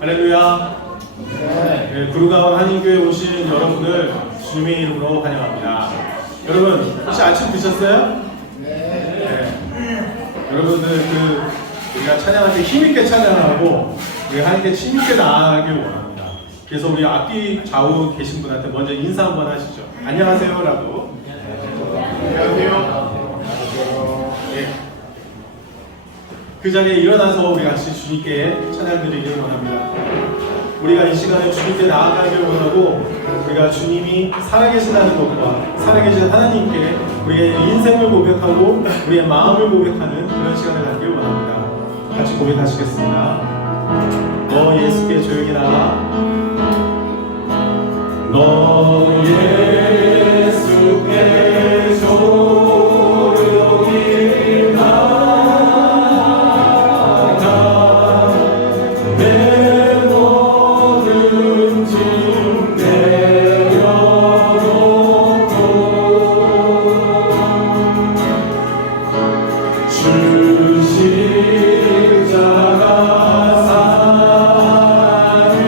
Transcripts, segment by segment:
할렐루야. 네, 구루가온 한인교회 오신 여러분을 주님의 이름으로 환영합니다. 여러분 혹시 아침 드셨어요? 네. 여러분들 우리가 찬양할 때 힘있게 찬양하고 우리 하나님께 힘있게 나아가길 원합니다. 그래서 우리 앞뒤 좌우 계신 분한테 먼저 인사 한번 하시죠. 안녕하세요라고. 안녕하세요. 네. 그 자리에 일어나서 우리 같이 주님께 찬양드리길 원합니다. 우리가 이 시간에 주님께 나아가길 원하고 우리가 주님이 살아계신다는 것과 살아계신 하나님께 우리의 인생을 고백하고 우리의 마음을 고백하는 그런 시간을 갖길 원합니다. 같이 고백하시겠습니다. 너 예수께 조용히 나가. 너 예수께 조용히 나가. 내 모든 짐 내려놓고 주 십자가 사랑을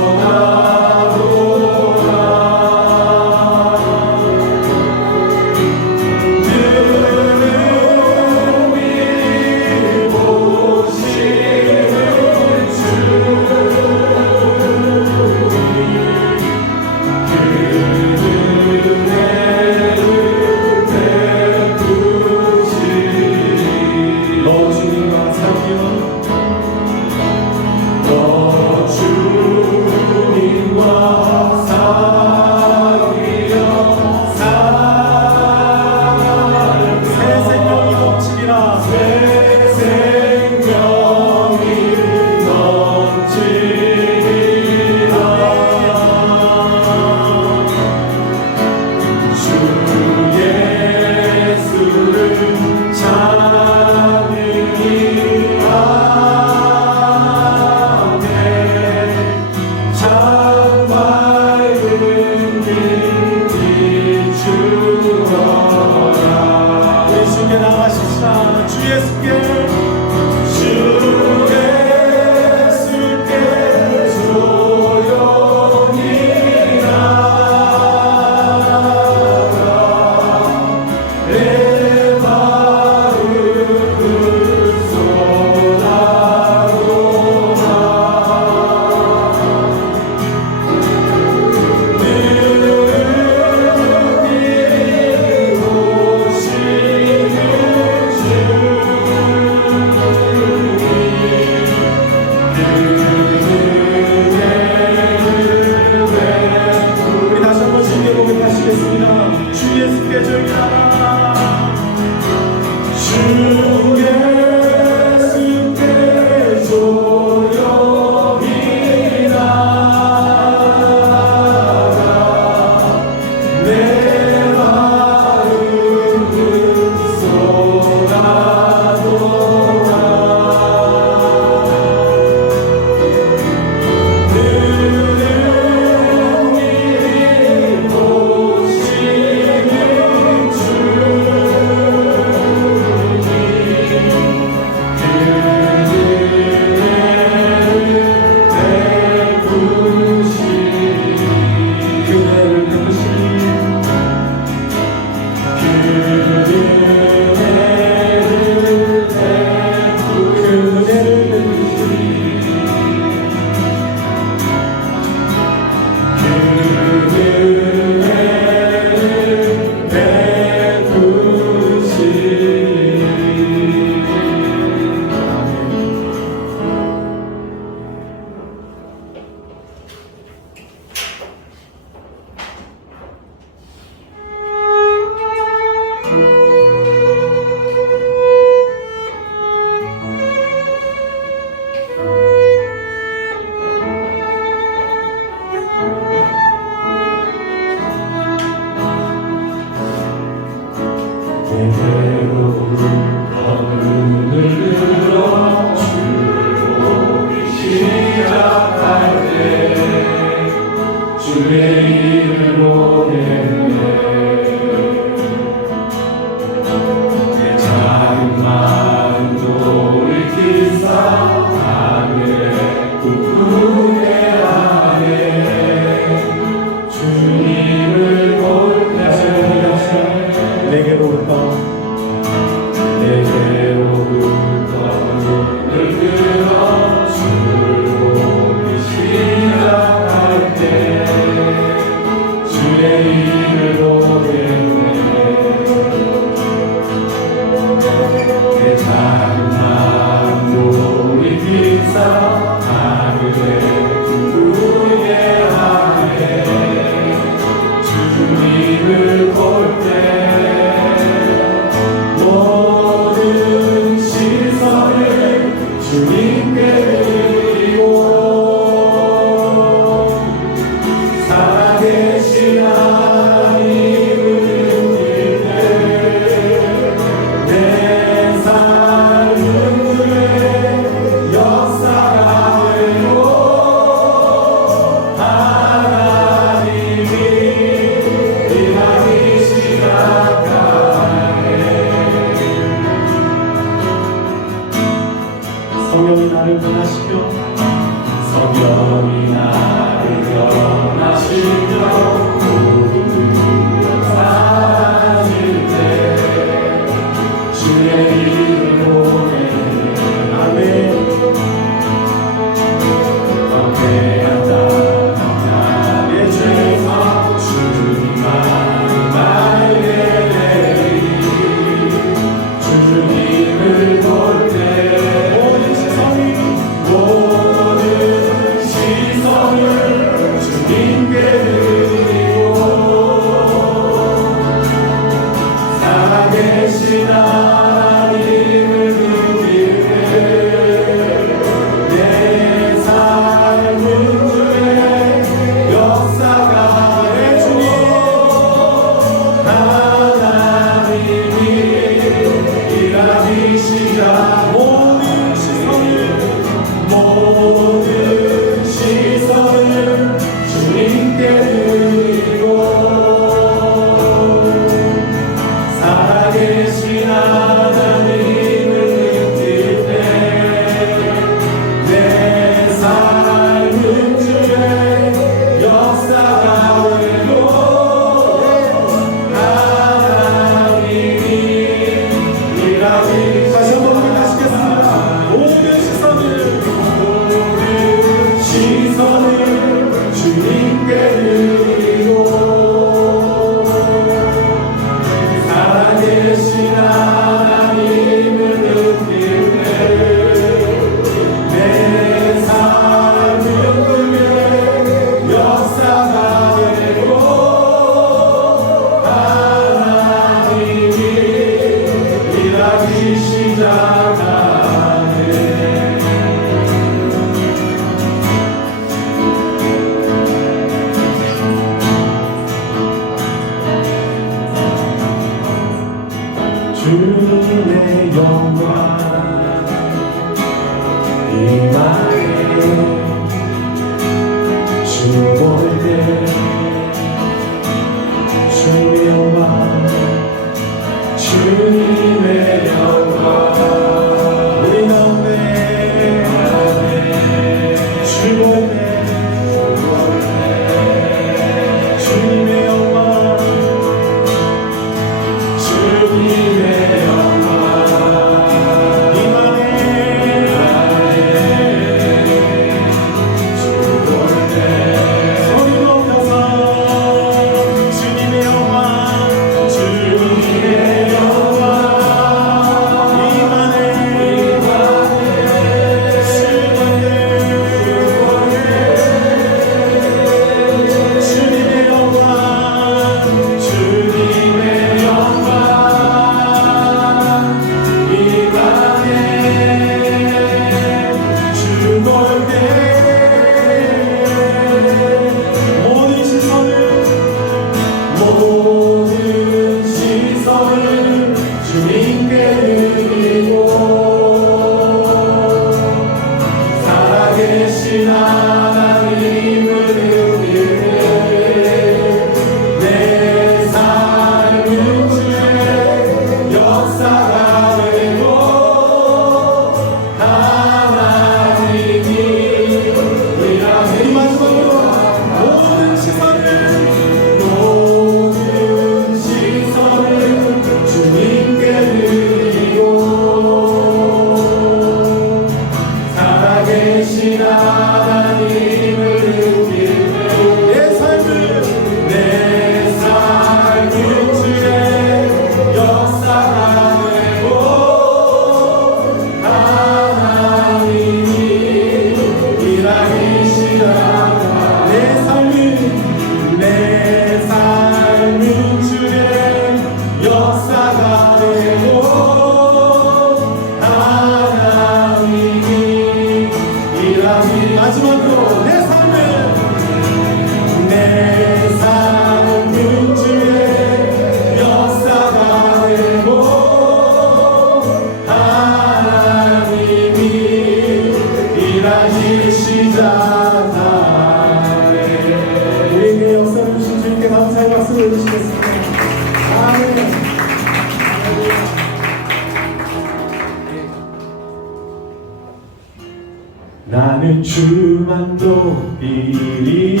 나는 주만도 이리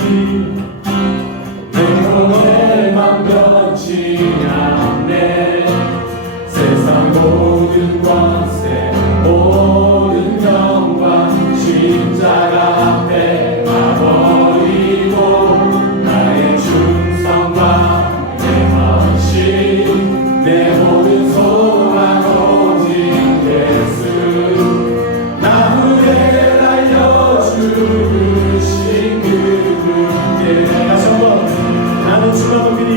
내 오늘만 변치 않네. 세상 모든 권세 모든 영광 십자가 앞에 가버리고 나의 충성과 내 헌신 내 모든 소망 오직 예수 나무에 달려주신 그분께 다시 한번 나는 주만도 이리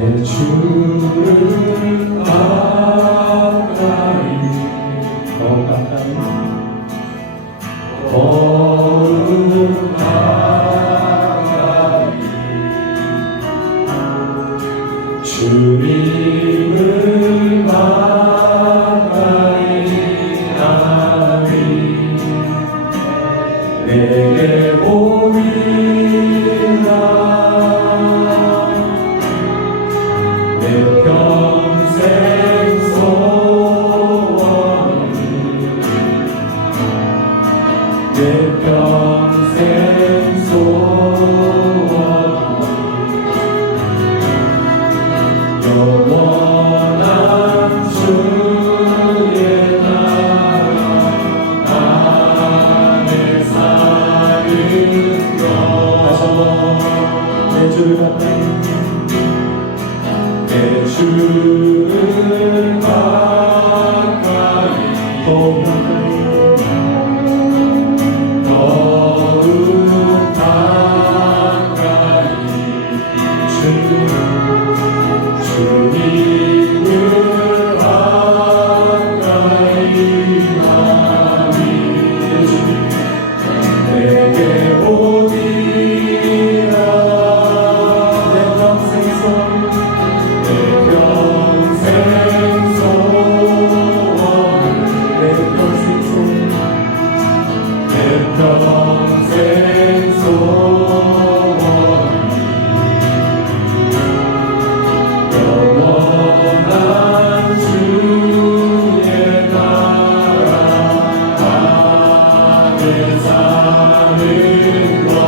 내 주를 가까이 더 가까이 더욱 가까이 주님을 가까이 하리 내게 보이라 내 평생 소원이 내 평생 소원이 영원한 주의 나라 안에 사는 것 내 주를 가까이 내 주를 가까이 더욱 가까이 주님을 가까이 하리 내게 보이라 내 평생 소원 내 평생 소원 내 평생 소원 내 평생 소원이 영원한 주의 나라 안에 사는 것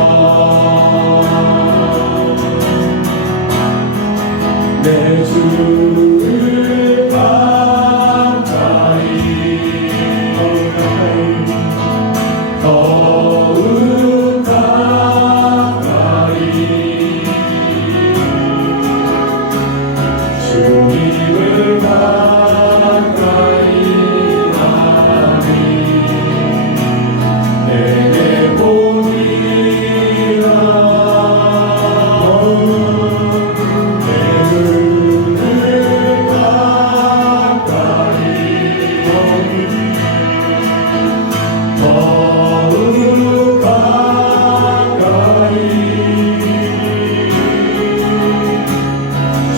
내 주를 가까이 더욱 가까이 주님을 가까이 하리 내게 보이라 내 눈을 가까이 더욱 가까이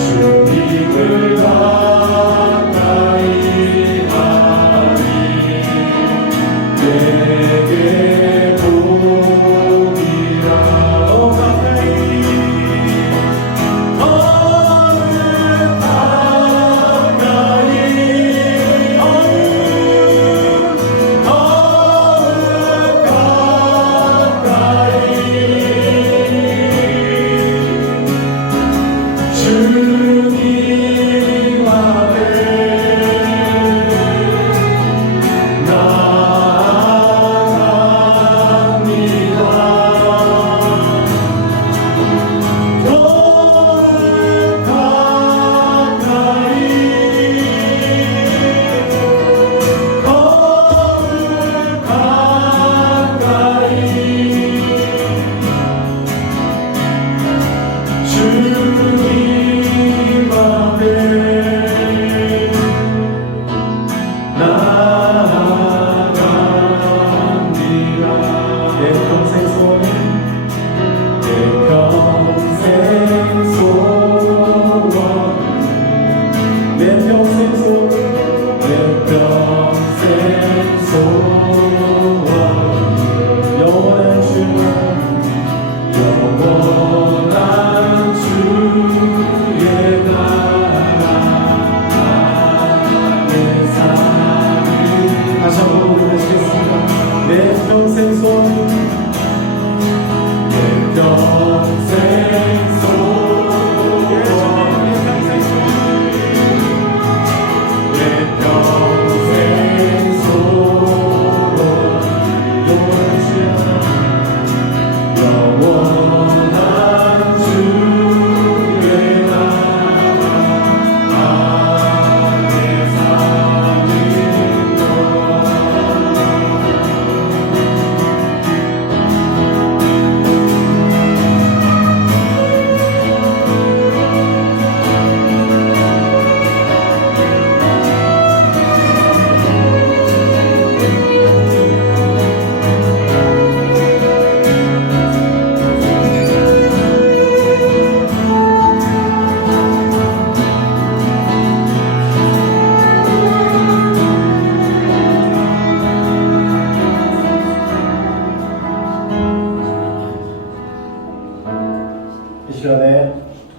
주님을 가까이 하리 내게 보이라 더 가까이 주님 앞에 나아갑니다 더욱 가까이 더욱 가까이 주님 앞에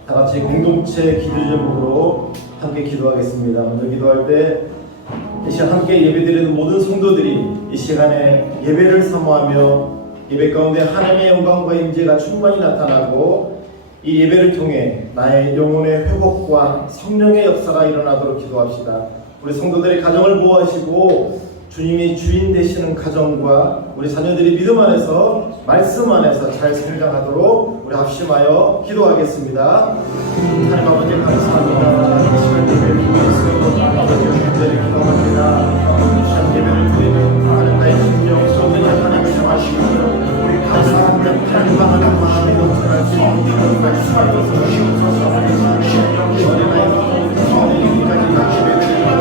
다 같이 공동체 기도 제목으로 함께 기도하겠습니다. 먼저 기도할 때 이 시간 함께 예배드리는 모든 성도들이 이 시간에 예배를 사모하며 예배 가운데 하나님의 영광과 임재가 충만히 나타나고 이 예배를 통해 나의 영혼의 회복과 성령의 역사가 일어나도록 기도합시다. 우리 성도들의 가정을 보호하시고 주님이 주인 되시는 가정과 우리 자녀들이 믿음 안에서 말씀 안에서 잘 성장하도록 우리 합심하여 기도하겠습니다. 하나님 아버지 감사합니다. 이 시간 예배를 통해서 아버지의 은혜를 기도합니다. 이 시간 예배를 드리는 하나님 나의 심령 소원을 하나님을 향하시고 우리 감사하며 갈망하는 마음이 넘쳐날 수 있는 그런 말씀을 주시옵소서. 심령 나의 소원을 여기까지 예배드리는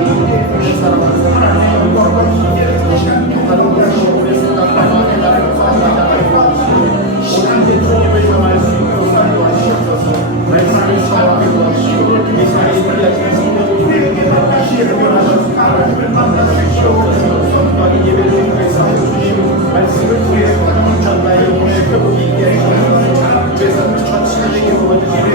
이 사람을 하나님의 영광과 다른 곳으로 우리 생각과 마음의 나를 구하시고 오늘의 주님을 향할 수 있도록 인도하시옵소서. 말씀을 사모하게 도와주시고 이 시간에 예배하시는 성령님에게 시에 흡연하셔서 하나님을 만나주시옵소서. 또한 이 예배를 통해서 주님 말씀을 통해서 전나의 영혼의 회복이 있게 하시옵소서. 그래서 처치되게 도와주시고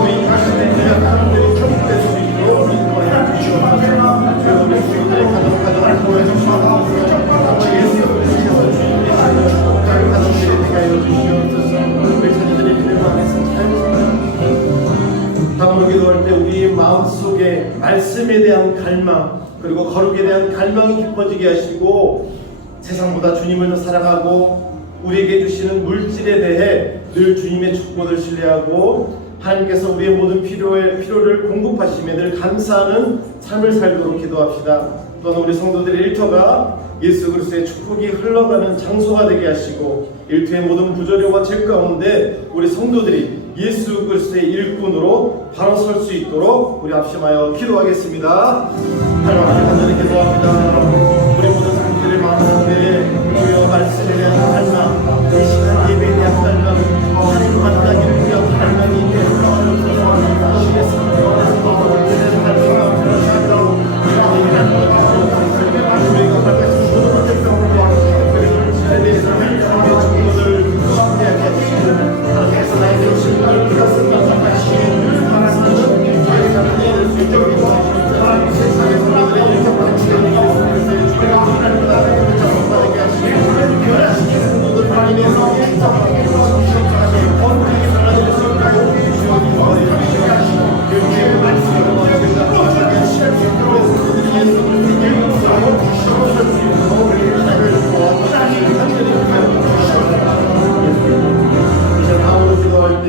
우리 가슴에 대한 사람들이 경고될 수 있도록 인도하여 주시옵소서. 우리 주님들의 가정을 보여주시옵소서. 예수 그리스도 주님의 가정들이 되게 하여 주시옵소서. 우리 자녀들의 믿음 안에서 잘 다음으로 기도할 때 우리 마음속에 말씀에 대한 갈망 그리고 거룩에 대한 갈망이 깊어지게 하시고 세상보다 주님을 더 사랑하고 우리에게 주시는 물질에 대해 늘 주님의 축복을 신뢰하고 하나님께서 우리의 모든 필요를 공급하시며 늘 감사하는 삶을 살도록 기도합시다. 또한 우리 성도들의 일터가 예수 그리스도의 축복이 흘러가는 장소가 되게 하시고 일터의 모든 부조리와 죄 가운데 우리 성도들이 예수 그리스도의 일꾼으로 바로 설 수 있도록 우리 합심하여 기도하겠습니다. 하나님 아버지 간절히 기도합니다. 우리 모든 성도들의 마음속에 주여 말씀에 대한 갈망, 이 시간 예배에 대한 갈망, 하나님 만나기를 위한 갈망이 있게 해주시옵소서. 주의 성령으로 우리의 갈망을 그러시도록 우리가 밝혀진 모든 것들 가운데 그리고 주에 대해서 하나님의 축복을 확대하게 하시고 하나님께서 나의 정신을 그것을 만족하시고 하나님은 주의 자녀들이 될 수 있도록 기도하시옵소서. 세상의 사람들의 이렇게 받으시는 그리스도의 주의 하나님 나라를 작성받게 하시고 변화시키는 분들 인해서 성실하게 거룩하게 살아낼 수 있도록 주여 인도하여 주시옵소서. 여기에 말씀으로 너희가 하시는 그리스도의 예수 그리스도의 이름으로 주시옵소서. 수 있도록 하나님을 도와주시기 간절히 구하여 주시옵소서. 이제 다음으로 기도할 때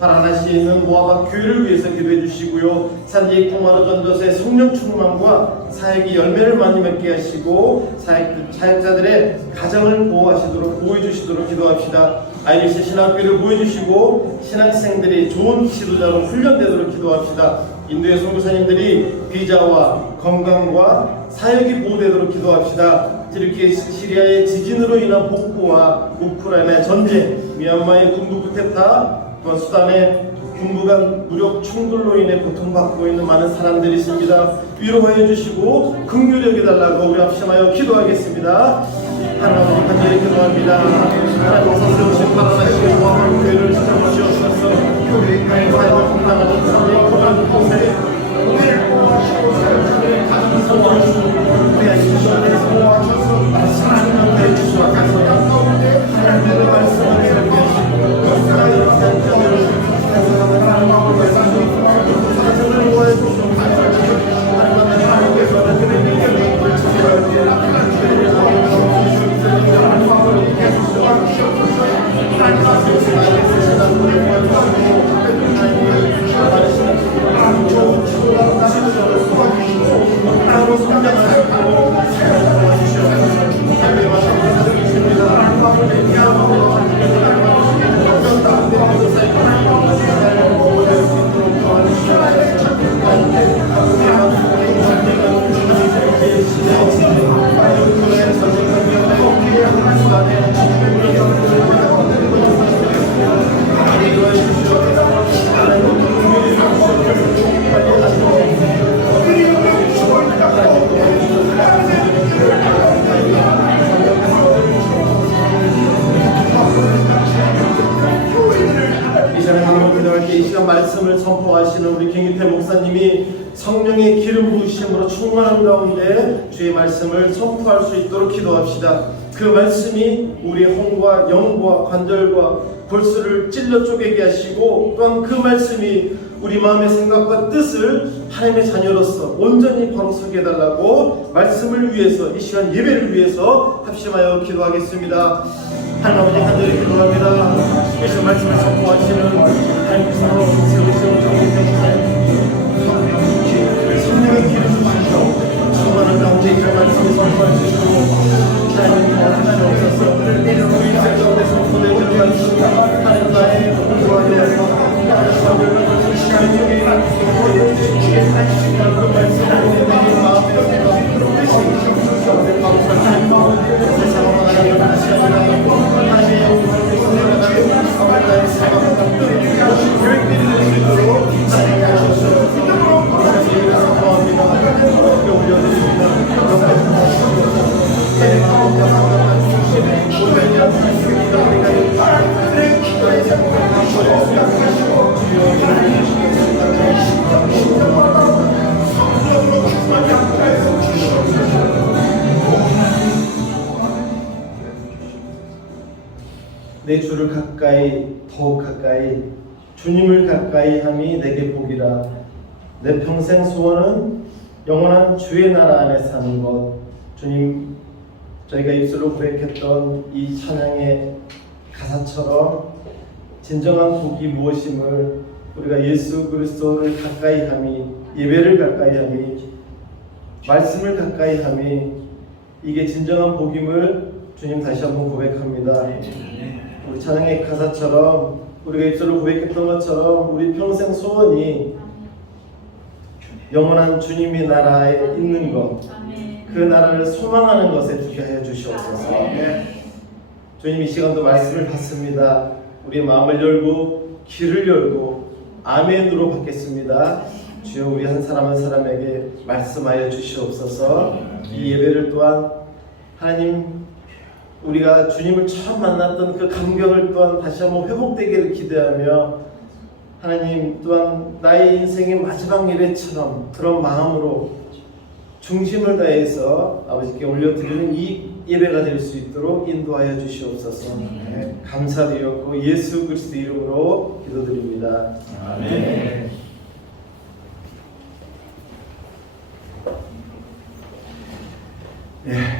파라나시에 있는 모아바 교회를 위해서 기도해 주시고요. 산디에 쿠마르 전도사의 성령 충만과 사역이 열매를 많이 맺게 하시고 사역자들의 가정을 보호해 주시도록 기도합시다. 아이리스 신학교를 보호해 주시고 신학생들이 좋은 지도자로 훈련되도록 기도합시다. 인도의 선교사님들이 비자와 건강과 사역이 보호되도록 기도합시다. 트르키예 시리아의 지진으로 인한 폭포와 우크라이나의 전쟁, 미얀마의 군부 쿠데타, 또한 수단의 군부 간 무력 충돌로 인해 고통받고 있는 많은 사람들이 있습니다. 위로하여 주시고 긍휼히 여겨달라고 우리 합심하여 기도하겠습니다. 하나님 아버지 간절히 기도합니다. 하나님 성스러우신 파라나시의 모아바 교회를 찾아주시옵소서. 교회의 삶을 감당하는 사람의 고난 가운데 교회를 보호하시고 사역자들의 가정 성화하시고 우리의 인생을 보호하셔서 하나님을 대주시와 가정 가운데 하나님의 말씀을 이렇게 하시고 역사의 역사자들을 하나님 아버지의 사정을 보호해 주시고 하나님께서 그들에게 하나님 선포하시는 우리 김기태 목사님이 성령의 기름 부으심으로 충만한 가운데 주의 말씀을 선포할 수 있도록 기도합시다. 그 말씀이 우리의 혼과 영과 관절과 골수를 찔러 쪼개게 하시고, 또한 그 말씀이 우리 마음의 생각과 뜻을 하나님의 자녀로서 온전히 바로 서게 해달라고 말씀을 위해서, 이 시간 예배를 위해서 합심하여 기도하겠습니다. 하나님 아버지, 간절히 기도합니다. 예수 말씀을 선포하시는 하나님께서 세우시는 정의의 성령의 기름 부으시고 충만한 가운데 이 말씀을 선포할 수 있도록 하나님 하나님 없어서 우리 인생 가운데 선포되는 말씀, 하나님 나의 공부와 영광 하나님 시간 중에 주의 말씀과 그 말씀을 내 마음에 뜻이 가운데 감사합니다. 세상을 하나님 다시 하나님 하나님의 영광을 위해서 나의 생각과 뜻 계획들이 될 수 있도록 하나님 하셔서 예배를 선포합니다. 어떻게 올려드립니다. 내 마음과 생각을 주시네 오늘 약속입니다. 우리가 나의 생각을 하시고 주여 이름을 내 주를 가까이, 더욱 가까이, 주님을 가까이 함이 내게 복이라. 내 평생 소원은 영원한 주의 나라 안에 사는 것. 주님, 저희가 입술로 고백했던 이 찬양의 가사처럼 진정한 복이 무엇임을 우리가 예수 그리스도를 가까이 함이, 예배를 가까이 함이, 말씀을 가까이 함이, 이게 진정한 복임을 주님 다시 한번 고백합니다. 우리 찬양의 가사처럼 우리가 입술로 고백했던 것처럼 우리 평생 소원이 영원한 주님의 나라에 있는 것, 그 나라를 소망하는 것에 두게 하여 주시옵소서. 주님, 이 시간도 말씀을 받습니다. 우리의 마음을 열고 귀를 열고 아멘으로 받겠습니다. 주여, 우리 한 사람 한 사람에게 말씀하여 주시옵소서. 이 예배를 또한 하나님, 우리가 주님을 처음 만났던 그 감격을 또한 다시 한번 회복되기를 기대하며, 하나님 또한 나의 인생의 마지막 예배처럼 그런 마음으로 중심을 다해서 아버지께 올려드리는 이 예배가 될 수 있도록 인도하여 주시옵소서. 감사드렸고 예수 그리스도 이름으로 기도드립니다. 아멘.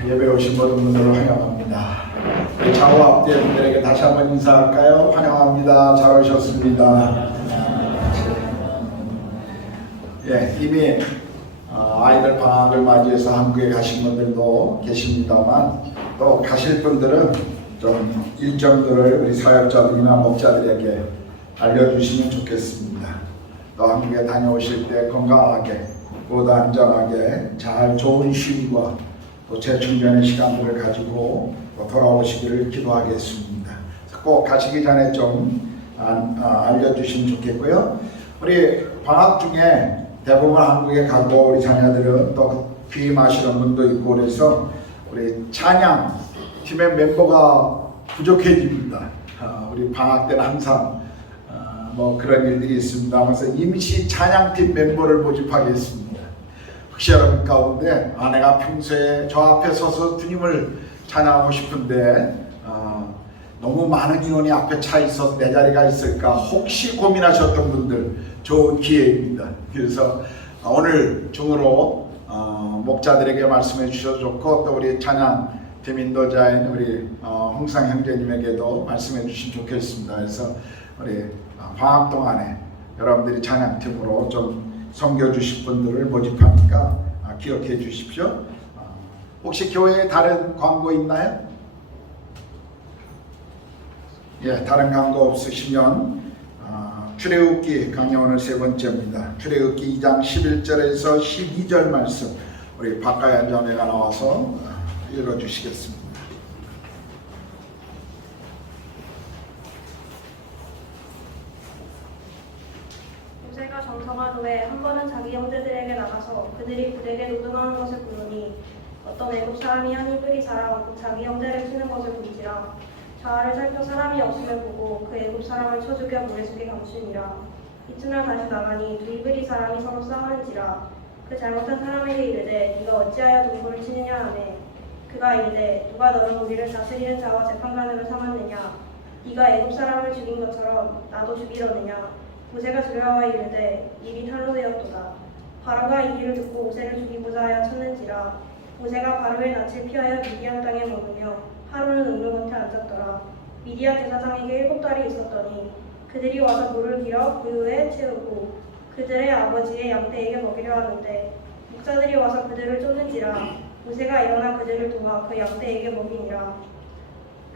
예배 오신 모든 분들을 환영합니다. 우리 좌우 앞뒤 분들에게 다시 한번 인사할까요? 환영합니다. 잘 오셨습니다. 이미 아이들 방학을 맞이해서 한국에 가신 분들도 계십니다만, 또 가실 분들은 좀 일정들을 우리 사역자들이나 목자들에게 알려주시면 좋겠습니다. 또 한국에 다녀오실 때 건강하게, 모두 안전하게 잘 좋은 쉼과 또 재충전의 시간들을 가지고 돌아오시기를 기도하겠습니다. 꼭 가시기 전에 좀 알려주시면 좋겠고요. 우리 방학 중에 대부분 한국에 가고 우리 자녀들은 또 귀임하시는 분도 있고 그래서 우리 찬양 팀의 멤버가 부족해집니다. 우리 방학 때는 항상 뭐 그런 일들이 있습니다. 그래서 임시 찬양팀 멤버를 모집하겠습니다. 혹시 여러분 가운데 내가 평소에 저 앞에 서서 주님을 찬양하고 싶은데 너무 많은 인원이 앞에 차 있어서 내 자리가 있을까 혹시 고민하셨던 분들 좋은 기회입니다. 그래서 오늘 중으로 목자들에게 말씀해 주셔도 좋고, 또 우리 찬양팀 인도자인 우리 홍상 형제님에게도 말씀해 주시면 좋겠습니다. 그래서 우리 방학 동안에 여러분들이 찬양팀으로 좀 섬겨주실 분들을 모집하니까 기억해 주십시오. 혹시 교회에 다른 광고 있나요? 다른 광고 없으시면 출애굽기 강의 오늘 세 번째입니다. 출애굽기 2장 11절에서 12절 말씀 우리 박가연 자매가 나와서 읽어주시겠습니다. 모세가 정성한 후에 한 번은 자기 형제들에게 나가서 그들이 부대에 노동하는 것을 보더니 어떤 애굽 사람이 한 이불이 자라고 자기 형제를 치는 것을 본지라. 자아를 살펴 사람이 없음을 보고 그 애굽 사람을 쳐 죽여 모래 속에 감추니라. 이튿날 다시 나가니 두 이브리 사람이 서로 싸우는지라. 그 잘못한 사람에게 이르되 네가 어찌하여 동고를 치느냐 하매 그가 이르되 누가 너를 우리를 다스리는 자와 재판관으로 삼았느냐. 네가 애굽 사람을 죽인 것처럼 나도 죽이려느냐. 모세가 두려워 이르되 입이 탄로되었도다. 바로가 이 일을 듣고 모세를 죽이고자 하여 쳤는지라. 모세가 바로의 낯을 피하여 미디안 땅에 머무며 하루는 은물 곁에 앉았더라. 미디안 대사장에게 7달이 있었더니 그들이 와서 물을 길어 그후에 채우고 그들의 아버지의 양떼에게 먹이려 하는데 목자들이 와서 그들을 쫓는지라. 모세가 일어나 그들을 도와 그 양떼에게 먹이니라.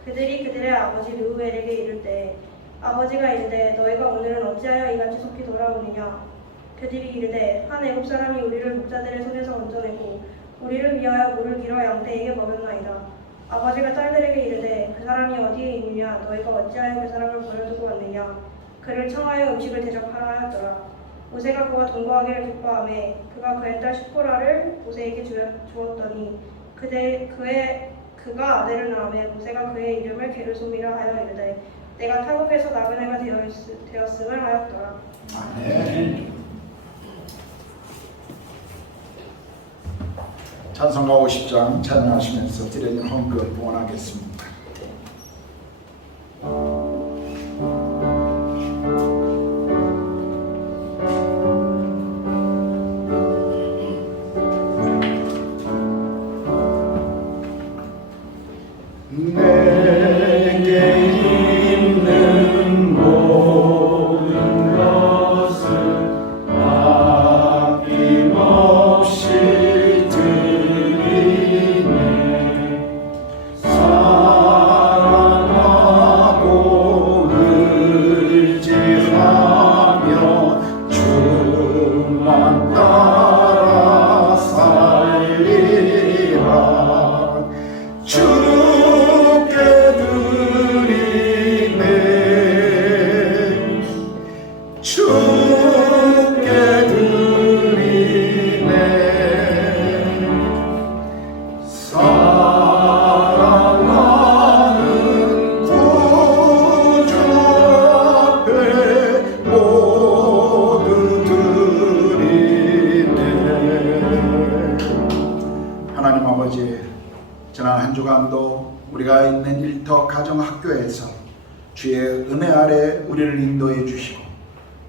그들이 그들의 아버지 르우엘에게 이르되 아버지가 이르되 너희가 오늘은 어찌하여 이같이 속히 돌아오느냐. 그들이 이르되 한 애굽 사람이 우리를 목자들의 손에서 건져내고 우리를 위하여 물을 길어 양떼에게 먹였나이다. 아버지가 딸들에게 이르되 그 사람이 어디에 있느냐. 너희가 어찌하여 그 사람을 버려두고 왔느냐. 그를 청하여 음식을 대접하라 하였더라. 모세가 그와 동거하기를 기뻐하매 그가 그의 딸 시포라를 모세에게 주었더니 그가 아들을 낳으며 모세가 그의 이름을 게르솜이라 하여 이르되 내가 타국에서 나그네가 되었음을 하였더라. 아멘. 찬송가 50장 찬양하시면서 드리는 헌금 봉헌하겠습니다. 내게 있는 모든 것을 아낌없이 드리네. 사랑하고 의지하며 주만 따라 살리라. 주께 드리네. 주께 드리네. 사랑하는 구주 앞에 모두 드리네. 하나님 아버지, 지난 한 주간도 우리가 있는 일터 가정학교에서 주의 은혜 아래 우리를 인도해 주시고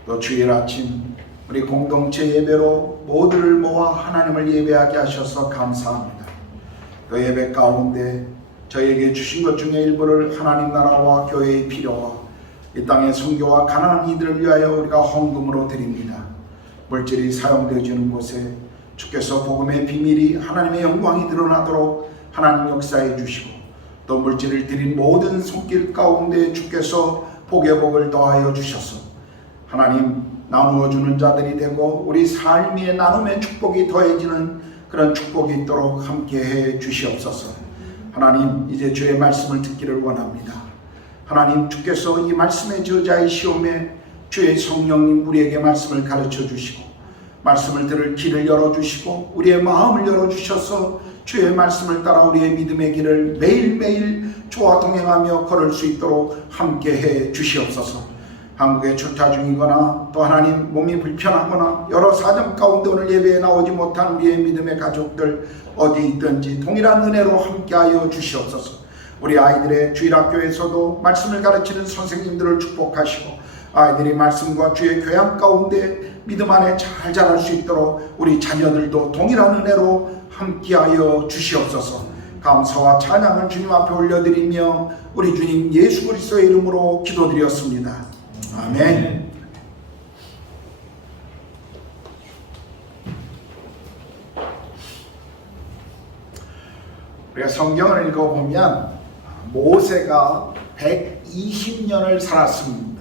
또 주일 아침 우리 공동체 예배로 모두를 모아 하나님을 예배하게 하셔서 감사합니다. 그 예배 가운데 저희에게 주신 것 중에 일부를 하나님 나라와 교회의 필요와 이 땅의 선교와 가난한 이들을 위하여 우리가 헌금으로 드립니다. 물질이 사용되어지는 곳에 주께서 복음의 비밀이 하나님의 영광이 드러나도록 하나님 역사해 주시고 또 물질을 드린 모든 손길 가운데 주께서 복의 복을 더하여 주셔서 하나님 나누어 주는 자들이 되고 우리 삶의 나눔의 축복이 더해지는 그런 축복이 있도록 함께해 주시옵소서. 하나님, 이제 주의 말씀을 듣기를 원합니다. 하나님, 주께서 이 말씀의 저자의 시험에 주의 성령님 우리에게 말씀을 가르쳐 주시고 말씀을 들을 길을 열어주시고 우리의 마음을 열어주셔서 주의 말씀을 따라 우리의 믿음의 길을 매일매일 주와 동행하며 걸을 수 있도록 함께해 주시옵소서. 한국에 출타 중이거나 또 하나님 몸이 불편하거나 여러 사정 가운데 오늘 예배에 나오지 못한 우리의 믿음의 가족들 어디 있든지 동일한 은혜로 함께하여 주시옵소서. 우리 아이들의 주일학교에서도 말씀을 가르치는 선생님들을 축복하시고 아이들이 말씀과 주의 교양 가운데 믿음 안에 잘 자랄 수 있도록 우리 자녀들도 동일한 은혜로 함께하여 주시옵소서. 감사와 찬양을 주님 앞에 올려드리며 우리 주님 예수 그리스도의 이름으로 기도드렸습니다. 아멘. 우리가 성경을 읽어보면 모세가 120년을 살았습니다.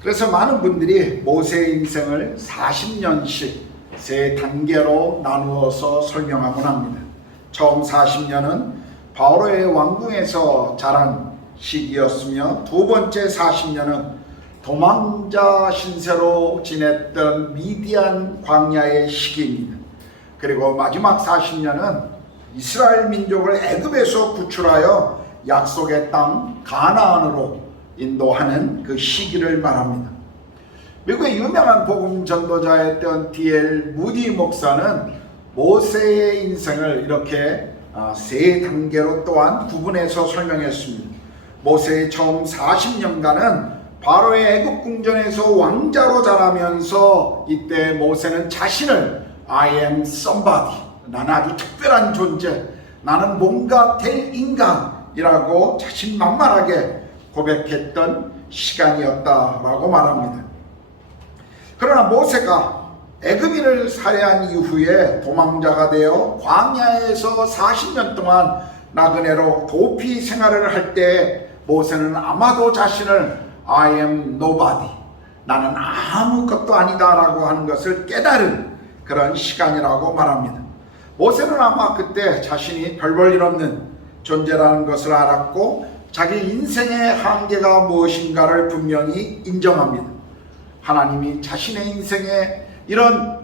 그래서 많은 분들이 모세의 인생을 40년씩 세 단계로 나누어서 설명하곤 합니다. 처음 40년은 바로의 왕궁에서 자란 시기였으며 두 번째 40년은 도망자 신세로 지냈던 미디안 광야의 시기입니다. 그리고 마지막 40년은 이스라엘 민족을 애굽에서 구출하여 약속의 땅 가나안으로 인도하는 그 시기를 말합니다. 미국의 유명한 복음 전도자였던 D.L. 무디 목사는 모세의 인생을 이렇게 세 단계로 또한 구분해서 설명했습니다. 모세의 처음 40년간은 바로의 애굽 궁전에서 왕자로 자라면서 이때 모세는 자신을 I am somebody, 나는 아주 특별한 존재, 나는 뭔가 될 인간이라고 자신만만하게 고백했던 시간이었다라고 말합니다. 그러나 모세가 애굽인을 살해한 이후에 도망자가 되어 광야에서 40년 동안 나그네로 도피 생활을 할 때 모세는 아마도 자신을 I am nobody, 나는 아무것도 아니다 라고 하는 것을 깨달은 그런 시간이라고 말합니다. 모세는 아마 그때 자신이 별 볼 일 없는 존재라는 것을 알았고 자기 인생의 한계가 무엇인가를 분명히 인정합니다. 하나님이 자신의 인생에 이런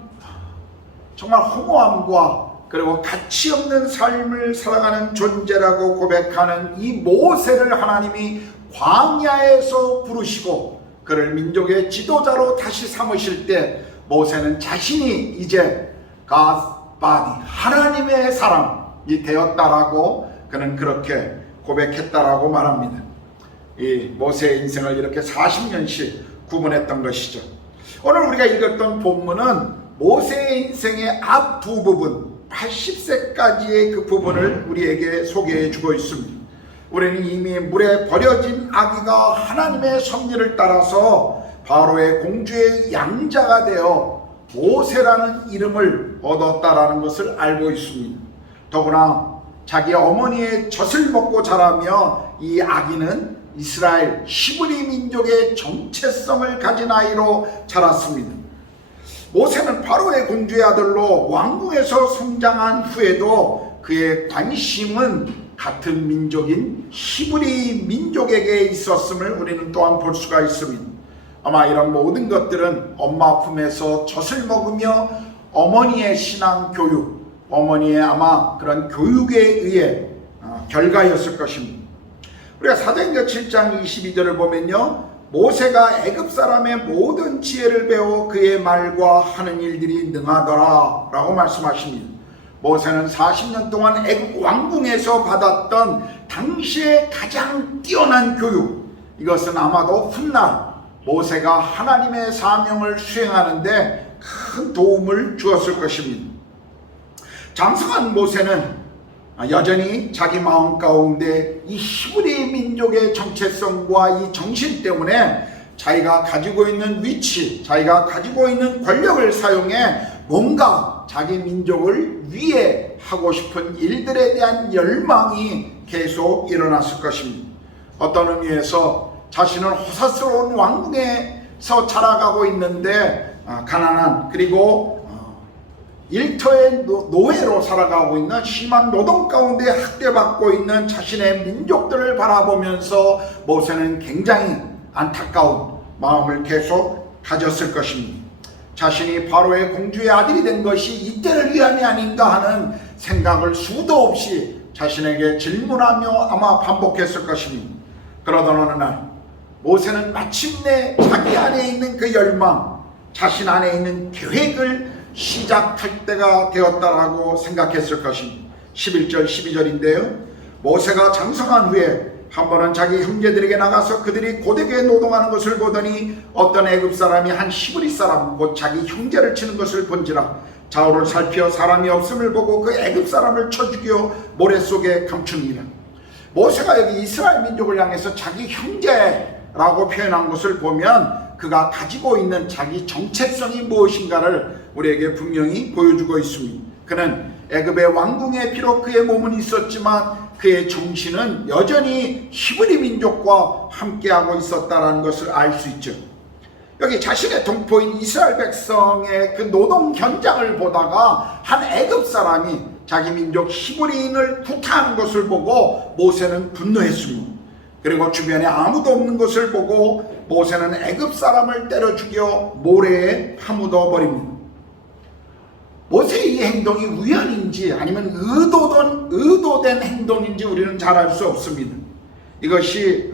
정말 허무함과 그리고 가치 없는 삶을 살아가는 존재라고 고백하는 이 모세를 하나님이 광야에서 부르시고 그를 민족의 지도자로 다시 삼으실 때 모세는 자신이 이제 God's body, 하나님의 사람이 되었다라고 그는 그렇게 고백했다라고 말합니다. 이 모세의 인생을 이렇게 40년씩 구분했던 것이죠. 오늘 우리가 읽었던 본문은 모세의 인생의 앞 두 부분, 80세까지의 그 부분을 우리에게 소개해 주고 있습니다. 우리는 이미 물에 버려진 아기가 하나님의 섭리를 따라서 바로의 공주의 양자가 되어 모세라는 이름을 얻었다라는 것을 알고 있습니다. 더구나 자기 어머니의 젖을 먹고 자라며 이 아기는 이스라엘 히브리 민족의 정체성을 가진 아이로 자랐습니다. 모세는 바로의 공주의 아들로 왕궁에서 성장한 후에도 그의 관심은 같은 민족인 히브리 민족에게 있었음을 우리는 또한 볼 수가 있습니다. 아마 이런 모든 것들은 엄마 품에서 젖을 먹으며 어머니의 신앙 교육, 어머니의 아마 그런 교육에 의해 결과였을 것입니다. 우리가 사도행전 7장 22절을 보면요, 모세가 애굽 사람의 모든 지혜를 배워 그의 말과 하는 일들이 능하더라 라고 말씀하십니다. 모세는 40년 동안 애굽 왕궁에서 받았던 당시의 가장 뛰어난 교육, 이것은 아마도 훗날 모세가 하나님의 사명을 수행하는데 큰 도움을 주었을 것입니다. 장성한 모세는 여전히 자기 마음 가운데 이 히브리 민족의 정체성과 이 정신 때문에 자기가 가지고 있는 위치, 자기가 가지고 있는 권력을 사용해 뭔가 자기 민족을 위해 하고 싶은 일들에 대한 열망이 계속 일어났을 것입니다. 어떤 의미에서 자신은 호사스러운 왕궁에서 자라가고 있는데 가난한, 그리고 일터의 노예로 살아가고 있는 심한 노동 가운데 학대받고 있는 자신의 민족들을 바라보면서 모세는 굉장히 안타까운 마음을 계속 가졌을 것입니다. 자신이 바로의 공주의 아들이 된 것이 이때를 위함이 아닌가 하는 생각을 수도 없이 자신에게 질문하며 아마 반복했을 것입니다. 그러던 어느 날 모세는 마침내 자기 안에 있는 그 열망, 자신 안에 있는 계획을 시작할 때가 되었다라고 생각했을 것입니다. 11절 12절인데요. 모세가 장성한 후에 한 번은 자기 형제들에게 나가서 그들이 고되게 노동하는 것을 보더니 어떤 애굽 사람이 한 히브리 사람 곧 자기 형제를 치는 것을 본지라 좌우를 살피어 사람이 없음을 보고 그 애굽 사람을 쳐 죽여 모래 속에 감춥니다. 모세가 여기 이스라엘 민족을 향해서 자기 형제라고 표현한 것을 보면 그가 가지고 있는 자기 정체성이 무엇인가를 우리에게 분명히 보여주고 있습니다. 그는 애굽의 왕궁에 비록 그의 몸은 있었지만 그의 정신은 여전히 히브리 민족과 함께하고 있었다는 것을 알 수 있죠. 여기 자신의 동포인 이스라엘 백성의 그 노동 현장을 보다가 한 애굽 사람이 자기 민족 히브리인을 구타하는 것을 보고 모세는 분노했습니다. 그리고 주변에 아무도 없는 것을 보고 모세는 애굽 사람을 때려 죽여 모래에 파묻어 버립니다. 모세의 이 행동이 우연인지 아니면 의도된 행동인지 우리는 잘 알 수 없습니다. 이것이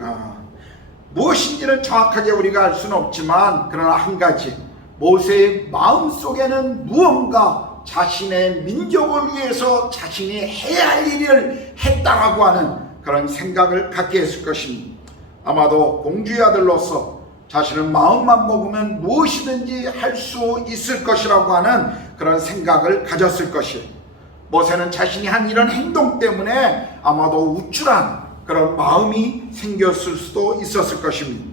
무엇인지는 정확하게 우리가 알 수는 없지만, 그러나 한 가지, 모세의 마음속에는 무언가 자신의 민족을 위해서 자신이 해야 할 일을 했다라고 하는 그런 생각을 갖게 했을 것입니다. 아마도 공주의 아들로서 자신은 마음만 먹으면 무엇이든지 할 수 있을 것이라고 하는 그런 생각을 가졌을 것이에요. 모세는 자신이 한 이런 행동 때문에 아마도 우쭐한 그런 마음이 생겼을 수도 있었을 것입니다.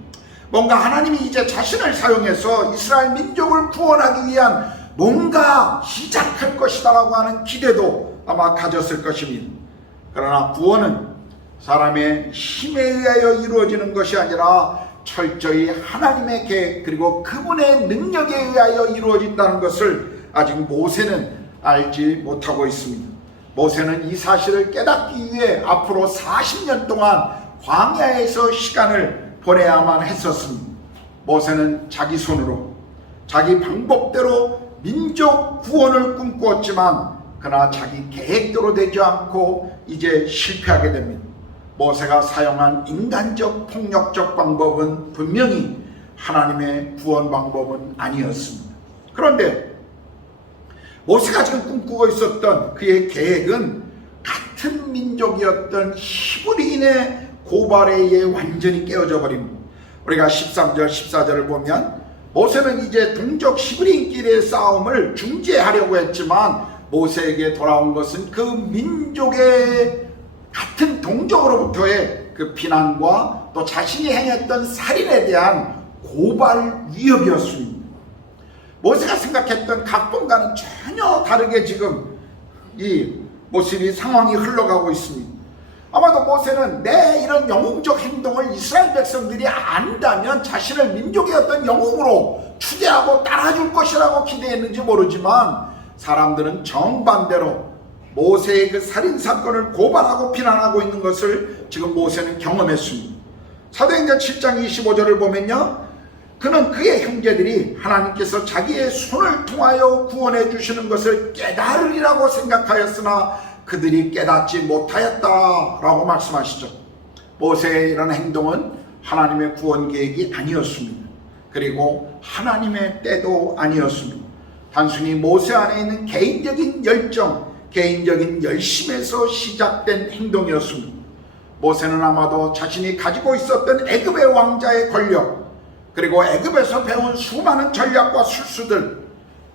뭔가 하나님이 이제 자신을 사용해서 이스라엘 민족을 구원하기 위한 뭔가 시작할 것이다라고 하는 기대도 아마 가졌을 것입니다. 그러나 구원은 사람의 힘에 의하여 이루어지는 것이 아니라 철저히 하나님의 계획 그리고 그분의 능력에 의하여 이루어진다는 것을 아직 모세는 알지 못하고 있습니다. 모세는 이 사실을 깨닫기 위해 앞으로 40년 동안 광야에서 시간을 보내야만 했었습니다. 모세는 자기 손으로 자기 방법대로 민족 구원을 꿈꾸었지만 그러나 자기 계획대로 되지 않고 이제 실패하게 됩니다. 모세가 사용한 인간적 폭력적 방법은 분명히 하나님의 구원 방법은 아니었습니다. 그런데 모세가 지금 꿈꾸고 있었던 그의 계획은 같은 민족이었던 히브리인의 고발에 의해 완전히 깨어져 버립니다. 우리가 13절 14절을 보면 모세는 이제 동족 히브리인끼리의 싸움을 중재하려고 했지만 모세에게 돌아온 것은 그 민족의 같은 동족으로부터의 그 비난과 또 자신이 행했던 살인에 대한 고발 위협이었습니다. 모세가 생각했던 각본과는 전혀 다르게 지금 이 모습이 상황이 흘러가고 있습니다. 아마도 모세는 내 이런 영웅적 행동을 이스라엘 백성들이 안다면 자신을 민족의 어떤 영웅으로 추대하고 따라줄 것이라고 기대했는지 모르지만 사람들은 정반대로 모세의 그 살인사건을 고발하고 비난하고 있는 것을 지금 모세는 경험했습니다. 사도행전 7장 25절을 보면요, 그는 그의 형제들이 하나님께서 자기의 손을 통하여 구원해 주시는 것을 깨달으리라고 생각하였으나 그들이 깨닫지 못하였다라고 말씀하시죠. 모세의 이런 행동은 하나님의 구원 계획이 아니었습니다. 그리고 하나님의 때도 아니었습니다. 단순히 모세 안에 있는 개인적인 열정, 개인적인 열심에서 시작된 행동이었습니다. 모세는 아마도 자신이 가지고 있었던 애굽의 왕자의 권력, 그리고 애굽에서 배운 수많은 전략과 술수들,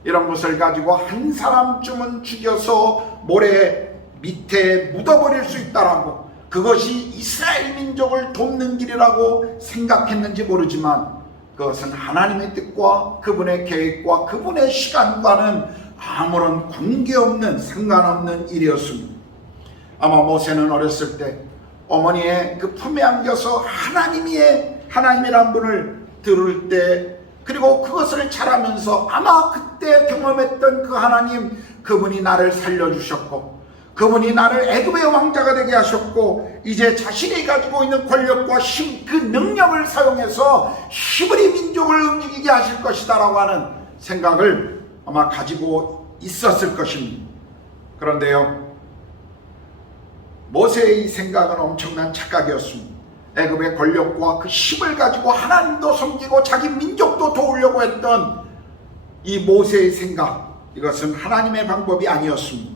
이런 것을 가지고 한 사람쯤은 죽여서 모래 밑에 묻어버릴 수 있다라고, 그것이 이스라엘 민족을 돕는 길이라고 생각했는지 모르지만 그것은 하나님의 뜻과 그분의 계획과 그분의 시간과는 아무런 관계없는 상관없는 일이었습니다. 아마 모세는 어렸을 때 어머니의 그 품에 안겨서 하나님이란 분을 들을 때, 그리고 그것을 자라면서 아마 그때 경험했던 그 하나님, 그분이 나를 살려주셨고 그분이 나를 애굽의 왕자가 되게 하셨고 이제 자신이 가지고 있는 권력과 힘, 그 능력을 사용해서 히브리 민족을 움직이게 하실 것이다 라고 하는 생각을 아마 가지고 있었을 것입니다. 그런데요, 모세의 이 생각은 엄청난 착각이었습니다. 애굽의 권력과 그 힘을 가지고 하나님도 섬기고 자기 민족도 도우려고 했던 이 모세의 생각, 이것은 하나님의 방법이 아니었습니다.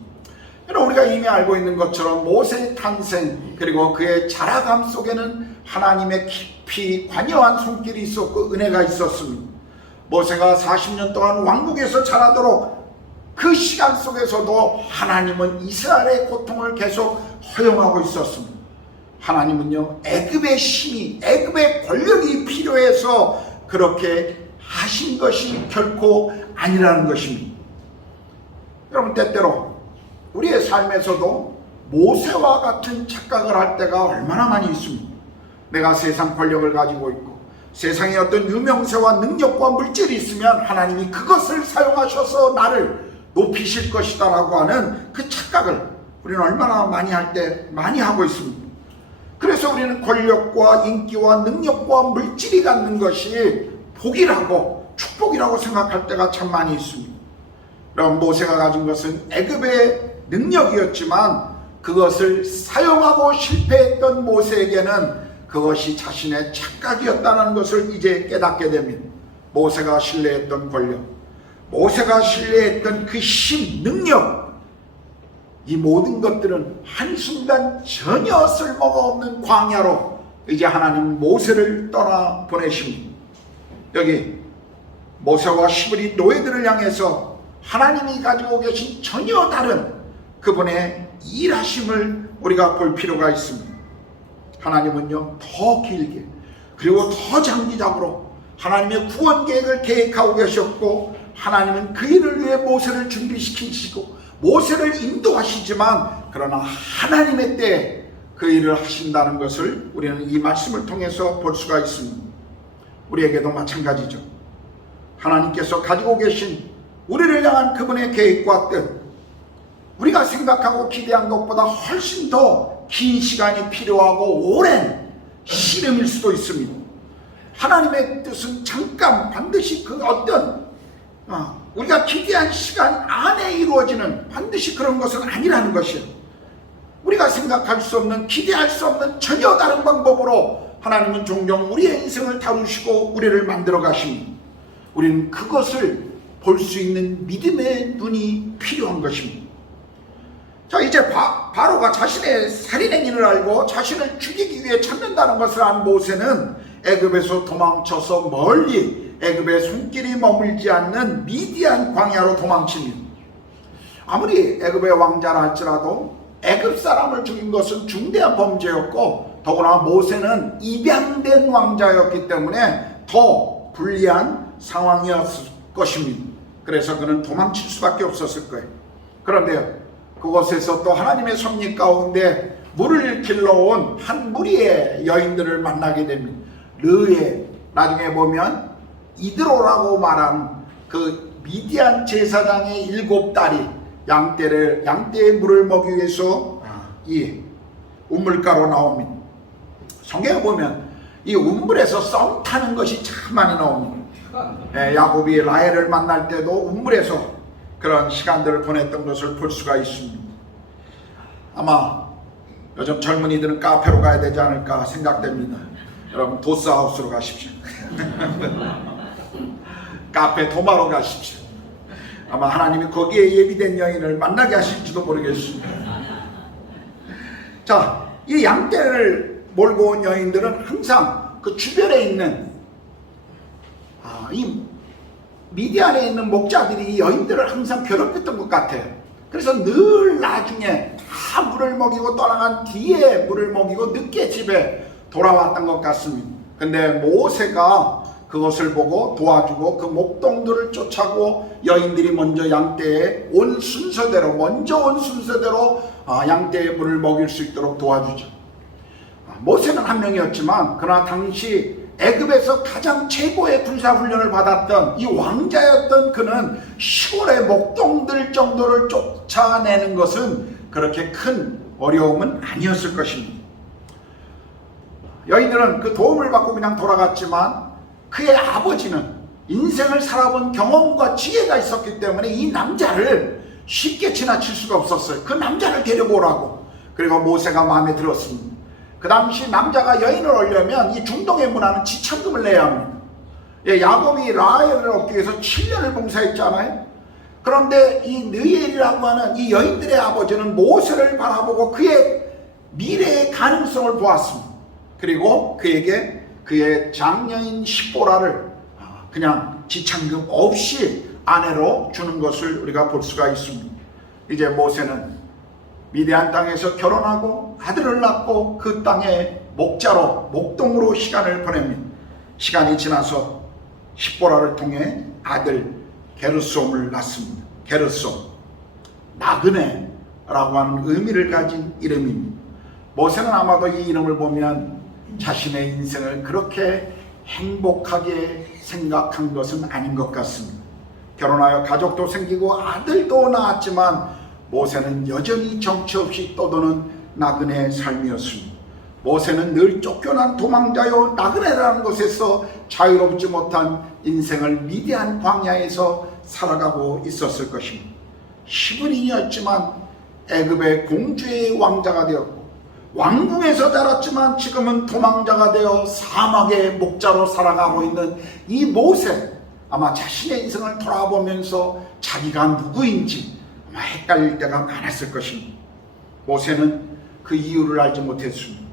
우리가 이미 알고 있는 것처럼 모세의 탄생 그리고 그의 자라감 속에는 하나님의 깊이 관여한 손길이 있었고 은혜가 있었습니다. 모세가 40년 동안 왕국에서 자라도록 그 시간 속에서도 하나님은 이스라엘의 고통을 계속 허용하고 있었습니다. 하나님은요, 애굽의 힘이, 애굽의 권력이 필요해서 그렇게 하신 것이 결코 아니라는 것입니다. 여러분, 때때로 우리의 삶에서도 모세와 같은 착각을 할 때가 얼마나 많이 있습니다. 내가 세상 권력을 가지고 있고 세상에 어떤 유명세와 능력과 물질이 있으면 하나님이 그것을 사용하셔서 나를 높이실 것이다 라고 하는 그 착각을 우리는 얼마나 많이 하고 있습니다. 그래서 우리는 권력과 인기와 능력과 물질이 갖는 것이 복이라고 축복이라고 생각할 때가 참 많이 있습니다. 그럼 모세가 가진 것은 애굽의 능력이었지만 그것을 사용하고 실패했던 모세에게는 그것이 자신의 착각이었다는 것을 이제 깨닫게 됩니다. 모세가 신뢰했던 권력, 모세가 신뢰했던 그 힘, 능력, 이 모든 것들은 한순간 전혀 쓸모가 없는 광야로 이제 하나님 모세를 떠나 보내십니다. 여기 모세와 시브리 노예들을 향해서 하나님이 가지고 계신 전혀 다른 그분의 일하심을 우리가 볼 필요가 있습니다. 하나님은요, 더 길게 그리고 더 장기적으로 하나님의 구원 계획을 계획하고 계셨고, 하나님은 그 일을 위해 모세를 준비시키시고 모세를 인도하시지만, 그러나 하나님의 때에 그 일을 하신다는 것을 우리는 이 말씀을 통해서 볼 수가 있습니다. 우리에게도 마찬가지죠. 하나님께서 가지고 계신 우리를 향한 그분의 계획과 뜻, 우리가 생각하고 기대한 것보다 훨씬 더 긴 시간이 필요하고 오랜 씨름일 수도 있습니다. 하나님의 뜻은 잠깐 반드시 그 어떤 우리가 기대한 시간 안에 이루어지는 반드시 그런 것은 아니라는 것이에요. 우리가 생각할 수 없는, 기대할 수 없는 전혀 다른 방법으로 하나님은 종종 우리의 인생을 다루시고 우리를 만들어 가십니다. 우리는 그것을 볼 수 있는 믿음의 눈이 필요한 것입니다. 자, 이제 바로가 자신의 살인 행위를 알고 자신을 죽이기 위해 찾는다는 것을 안 모세는 애굽에서 도망쳐서 멀리 애굽의 손길이 머물지 않는 미디안 광야로 도망칩니다. 아무리 애굽의 왕자라 할지라도 애굽 사람을 죽인 것은 중대한 범죄였고, 더구나 모세는 입양된 왕자였기 때문에 더 불리한 상황이었을 것입니다. 그래서 그는 도망칠 수밖에 없었을 거예요. 그런데요, 그곳에서 또 하나님의 섭리 가운데 물을 길러온 한 무리의 여인들을 만나게 됩니다. 르에, 나중에 보면 이드로라고 말한 그 미디안 제사장의 7딸이 양떼의 물을 먹기 위해서 이 우물가로 나옵니다. 성경에 보면 이 우물에서 썸 타는 것이 참 많이 나옵니다. 야곱이 라헬을 만날 때도 우물에서 그런 시간들을 보냈던 것을 볼 수가 있습니다. 아마 요즘 젊은이들은 카페로 가야 되지 않을까 생각됩니다. 여러분, 도스하우스로 가십시오. 카페 도마로 가십시오. 아마 하나님이 거기에 예비된 여인을 만나게 하실지도 모르겠습니다. 자, 이 양떼를 몰고 온 여인들은 항상 그 주변에 있는 이 미디안에 있는 목자들이 이 여인들을 항상 괴롭혔던 것 같아요. 그래서 늘 나중에 다 물을 먹이고 떠나간 뒤에 물을 먹이고 늦게 집에 돌아왔던 것 같습니다. 근데 모세가 그것을 보고 도와주고 그 목동들을 쫓아고 여인들이 먼저 양떼에 온 순서대로 양떼에 물을 먹일 수 있도록 도와주죠. 모세는 한 명이었지만 그러나 당시 애굽에서 가장 최고의 군사훈련을 받았던 이 왕자였던 그는 시골의 목동들 정도를 쫓아내는 것은 그렇게 큰 어려움은 아니었을 것입니다. 여인들은 그 도움을 받고 그냥 돌아갔지만 그의 아버지는 인생을 살아본 경험과 지혜가 있었기 때문에 이 남자를 쉽게 지나칠 수가 없었어요. 그 남자를 데려오라고. 그리고 모세가 마음에 들었습니다. 그 당시 남자가 여인을 얻으려면 이 중동의 문화는 지참금을 내야 합니다. 야곱이 라헬을 얻기 위해서 7년을 봉사했잖아요. 그런데 이 느엘이라고 하는 이 여인들의 아버지는 모세를 바라보고 그의 미래의 가능성을 보았습니다. 그리고 그에게 그의 장녀인 십보라를 그냥 지참금 없이 아내로 주는 것을 우리가 볼 수가 있습니다. 이제 모세는 미디안 땅에서 결혼하고 아들을 낳고 그 땅의 목자로 목동으로 시간을 보냅니다. 시간이 지나서 십보라를 통해 아들 게르솜을 낳습니다. 게르솜, 나그네라고 하는 의미를 가진 이름입니다. 모세는 아마도 이 이름을 보면 자신의 인생을 그렇게 행복하게 생각한 것은 아닌 것 같습니다. 결혼하여 가족도 생기고 아들도 낳았지만 모세는 여전히 정처 없이 떠도는 나그네의 삶이었습니다. 모세는 늘 쫓겨난 도망자요 나그네라는 곳에서 자유롭지 못한 인생을 미디안 광야에서 살아가고 있었을 것입니다. 10인이었지만 애굽의 공주의 왕자가 되었고 왕궁에서 자랐지만 지금은 도망자가 되어 사막의 목자로 살아가고 있는 이 모세, 아마 자신의 인생을 돌아보면서 자기가 누구인지 아마 헷갈릴 때가 많았을 것입니다. 모세는 그 이유를 알지 못했습니다.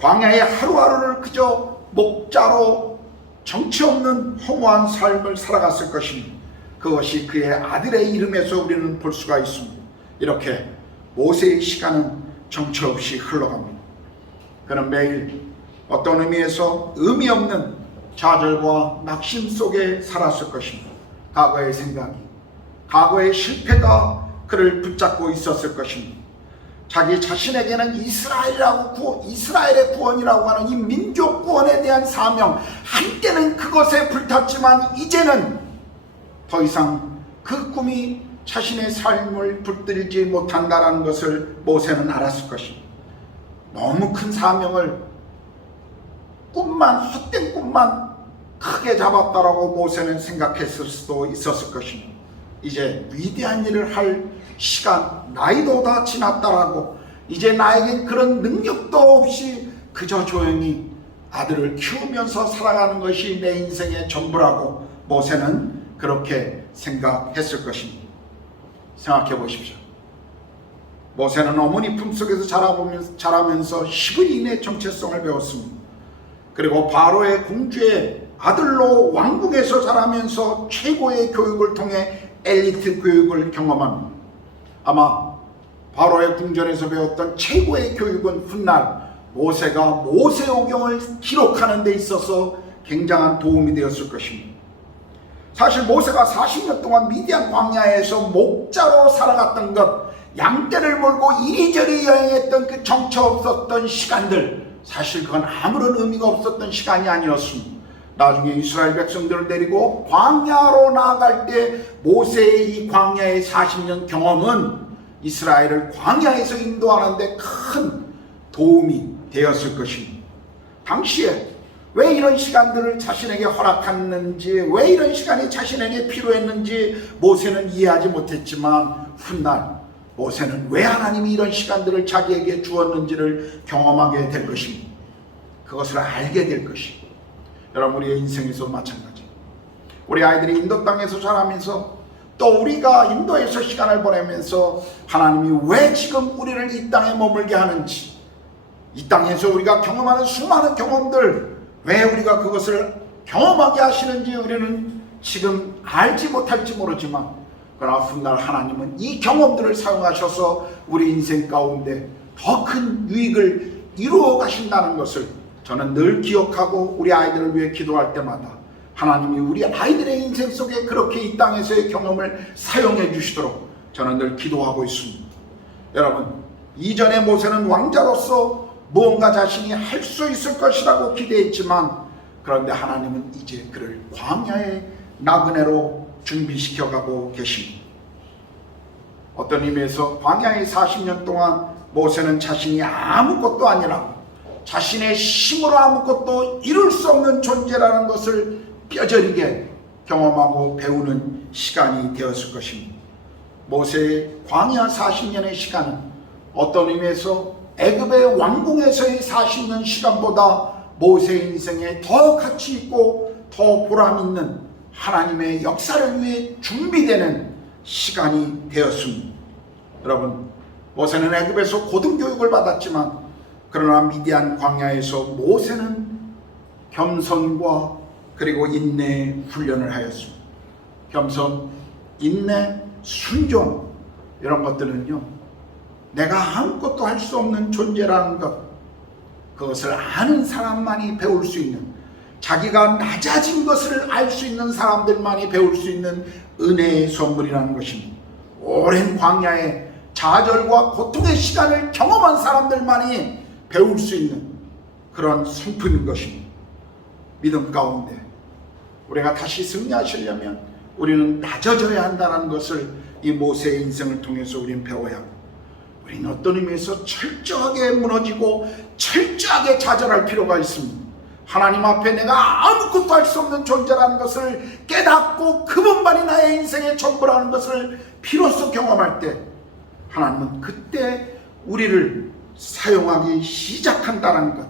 광야의 하루하루를 그저 목자로 정치 없는 허무한 삶을 살아갔을 것입니다. 그것이 그의 아들의 이름에서 우리는 볼 수가 있습니다. 이렇게 모세의 시간은 정처 없이 흘러갑니다. 그는 매일 어떤 의미에서 의미 없는 좌절과 낙심 속에 살았을 것입니다. 과거의 생각이, 과거의 실패가 그를 붙잡고 있었을 것입니다. 자기 자신에게는 이스라엘의 구원이라고 하는 이 민족 구원에 대한 사명, 한때는 그것에 불탔지만 이제는 더 이상 그 꿈이 자신의 삶을 붙들지 못한다는 것을 모세는 알았을 것입니다. 너무 큰 사명을, 헛된 꿈만 크게 잡았다라고 모세는 생각했을 수도 있었을 것입니다. 이제 위대한 일을 할 시간, 나이도 다 지났다라고, 이제 나에겐 그런 능력도 없이 그저 조용히 아들을 키우면서 살아가는 것이 내 인생의 전부라고 모세는 그렇게 생각했을 것입니다. 생각해 보십시오. 모세는 어머니 품속에서 자라면서 10일 이내 정체성을 배웠습니다. 그리고 바로의 공주의 아들로 왕궁에서 자라면서 최고의 교육을 통해 엘리트 교육을 경험합니다. 아마 바로의 궁전에서 배웠던 최고의 교육은 훗날 모세가 모세오경을 기록하는 데 있어서 굉장한 도움이 되었을 것입니다. 사실 모세가 40년 동안 미디안 광야에서 목자로 살아갔던 것, 양떼를 몰고 이리저리 여행했던 그 정처 없었던 시간들, 사실 그건 아무런 의미가 없었던 시간이 아니었습니다. 나중에 이스라엘 백성들을 데리고 광야로 나아갈 때 모세의 이 광야의 40년 경험은 이스라엘을 광야에서 인도하는 데 큰 도움이 되었을 것입니다. 당시에 왜 이런 시간들을 자신에게 허락했는지, 왜 이런 시간이 자신에게 필요했는지 모세는 이해하지 못했지만 훗날 모세는 왜 하나님이 이런 시간들을 자기에게 주었는지를 경험하게 될 것입니다. 그것을 알게 될 것입니다. 여러분, 우리의 인생에서 마찬가지. 우리 아이들이 인도 땅에서 자라면서 또 우리가 인도에서 시간을 보내면서 하나님이 왜 지금 우리를 이 땅에 머물게 하는지, 이 땅에서 우리가 경험하는 수많은 경험들, 왜 우리가 그것을 경험하게 하시는지 우리는 지금 알지 못할지 모르지만, 그러나 훗날 하나님은 이 경험들을 사용하셔서 우리 인생 가운데 더 큰 유익을 이루어 가신다는 것을 저는 늘 기억하고 우리 아이들을 위해 기도할 때마다 하나님이 우리 아이들의 인생 속에 그렇게 이 땅에서의 경험을 사용해 주시도록 저는 늘 기도하고 있습니다. 여러분, 이전에 모세는 왕자로서 무언가 자신이 할 수 있을 것이라고 기대했지만, 그런데 하나님은 이제 그를 광야의 나그네로 준비시켜가고 계십니다. 어떤 의미에서 광야의 40년 동안 모세는 자신이 아무것도 아니라 자신의 힘으로 아무것도 이룰 수 없는 존재라는 것을 뼈저리게 경험하고 배우는 시간이 되었을 것입니다. 모세의 광야 40년의 시간은 어떤 의미에서 애굽의 왕궁에서의 40년 시간보다 모세의 인생에 더 가치 있고 더 보람 있는 하나님의 역사를 위해 준비되는 시간이 되었습니다. 여러분, 모세는 애굽에서 고등교육을 받았지만 그러나 미디안 광야에서 모세는 겸손과 그리고 인내의 훈련을 하였습니다. 겸손, 인내, 순종, 이런 것들은요, 내가 아무것도 할 수 없는 존재라는 것, 그것을 아는 사람만이 배울 수 있는, 자기가 낮아진 것을 알 수 있는 사람들만이 배울 수 있는 은혜의 선물이라는 것입니다. 오랜 광야의 좌절과 고통의 시간을 경험한 사람들만이 배울 수 있는 그런 성품인 것입니다. 믿음 가운데 우리가 다시 승리하시려면 우리는 낮아져야 한다는 것을 이 모세의 인생을 통해서 우리는 배워야 합니다. 우리는 어떤 의미에서 철저하게 무너지고 철저하게 좌절할 필요가 있습니다. 하나님 앞에 내가 아무것도 할 수 없는 존재라는 것을 깨닫고 그분만이 나의 인생의 전부라는 것을 비로소 경험할 때 하나님은 그때 우리를 사용하기 시작한다는 것,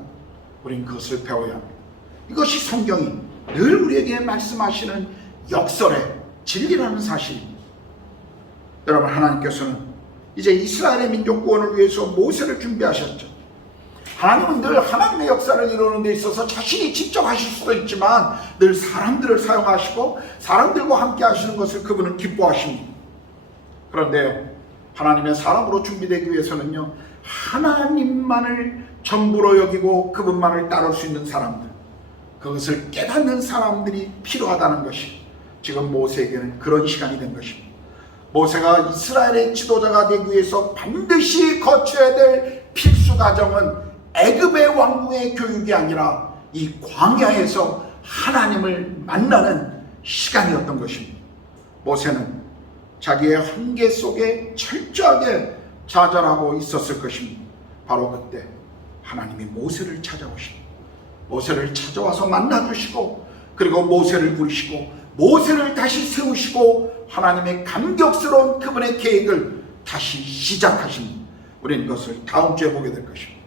우리는 그것을 배워야 합니다. 이것이 성경이 늘 우리에게 말씀하시는 역설의 진리라는 사실입니다. 여러분, 하나님께서는 이제 이스라엘의 민족 구원을 위해서 모세를 준비하셨죠. 하나님은 늘 하나님의 역사를 이루는 데 있어서 자신이 직접 하실 수도 있지만 늘 사람들을 사용하시고 사람들과 함께 하시는 것을 그분은 기뻐하십니다. 그런데요, 하나님의 사람으로 준비되기 위해서는요, 하나님만을 전부로 여기고 그분만을 따를 수 있는 사람들, 그것을 깨닫는 사람들이 필요하다는 것이 지금 모세에게는 그런 시간이 된 것입니다. 모세가 이스라엘의 지도자가 되기 위해서 반드시 거쳐야 될 필수 과정은 애굽의 왕궁의 교육이 아니라 이 광야에서 하나님을 만나는 시간이었던 것입니다. 모세는 자기의 한계 속에 철저하게 좌절하고 있었을 것입니다. 바로 그때 하나님이 모세를 찾아오십니다. 모세를 찾아와서 만나주시고, 그리고 모세를 부르시고 모세를 다시 세우시고 하나님의 감격스러운 그분의 계획을 다시 시작하십니다. 우리는 그것을 다음 주에 보게 될 것입니다.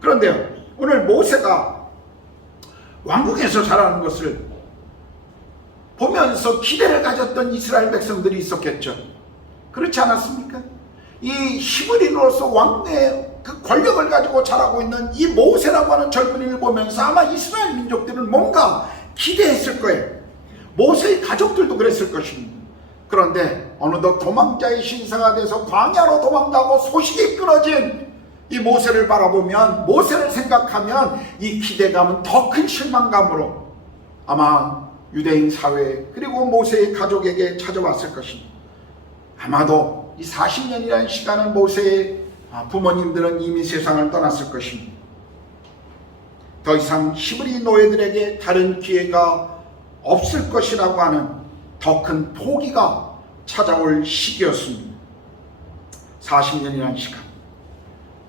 그런데요, 오늘 모세가 왕궁에서 자라는 것을 보면서 기대를 가졌던 이스라엘 백성들이 있었겠죠. 그렇지 않았습니까? 이 히브리로서 왕의 그 권력을 가지고 자라고 있는 이 모세라고 하는 젊은이를 보면서 아마 이스라엘 민족들은 뭔가 기대했을 거예요. 모세의 가족들도 그랬을 것입니다. 그런데 어느덧 도망자의 신사가 돼서 광야로 도망가고 소식이 끊어진 이 모세를 바라보면, 모세를 생각하면 이 기대감은 더 큰 실망감으로 아마 유대인 사회 그리고 모세의 가족에게 찾아왔을 것입니다. 아마도 이 40년이라는 시간은 모세의 부모님들은 이미 세상을 떠났을 것입니다. 더 이상 히브리 노예들에게 다른 기회가 없을 것이라고 하는 더 큰 포기가 찾아올 시기였습니다. 40년이라는 시간,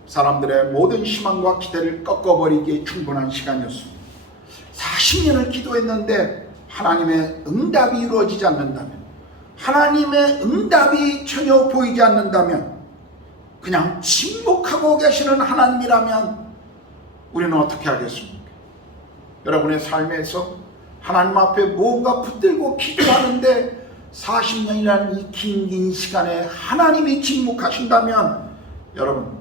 사람들의 모든 희망과 기대를 꺾어버리기에 충분한 시간이었습니다. 40년을 기도했는데 하나님의 응답이 이루어지지 않는다면, 하나님의 응답이 전혀 보이지 않는다면, 그냥 침묵하고 계시는 하나님이라면 우리는 어떻게 하겠습니까? 여러분의 삶에서 하나님 앞에 무언가 붙들고 기도하는데 40년이라는 이 긴 시간에 하나님이 침묵하신다면 여러분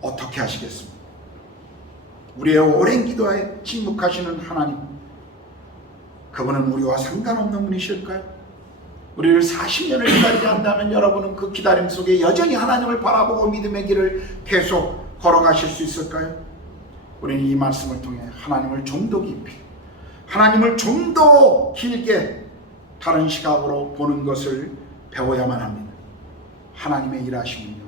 어떻게 하시겠습니까? 우리의 오랜 기도에 침묵하시는 하나님, 그분은 우리와 상관없는 분이실까요? 우리를 40년을 기다리게 한다면 여러분은 그 기다림 속에 여전히 하나님을 바라보고 믿음의 길을 계속 걸어가실 수 있을까요? 우리는 이 말씀을 통해 하나님을 좀 더 깊이, 하나님을 좀 더 길게 다른 시각으로 보는 것을 배워야만 합니다. 하나님의 일하심은요,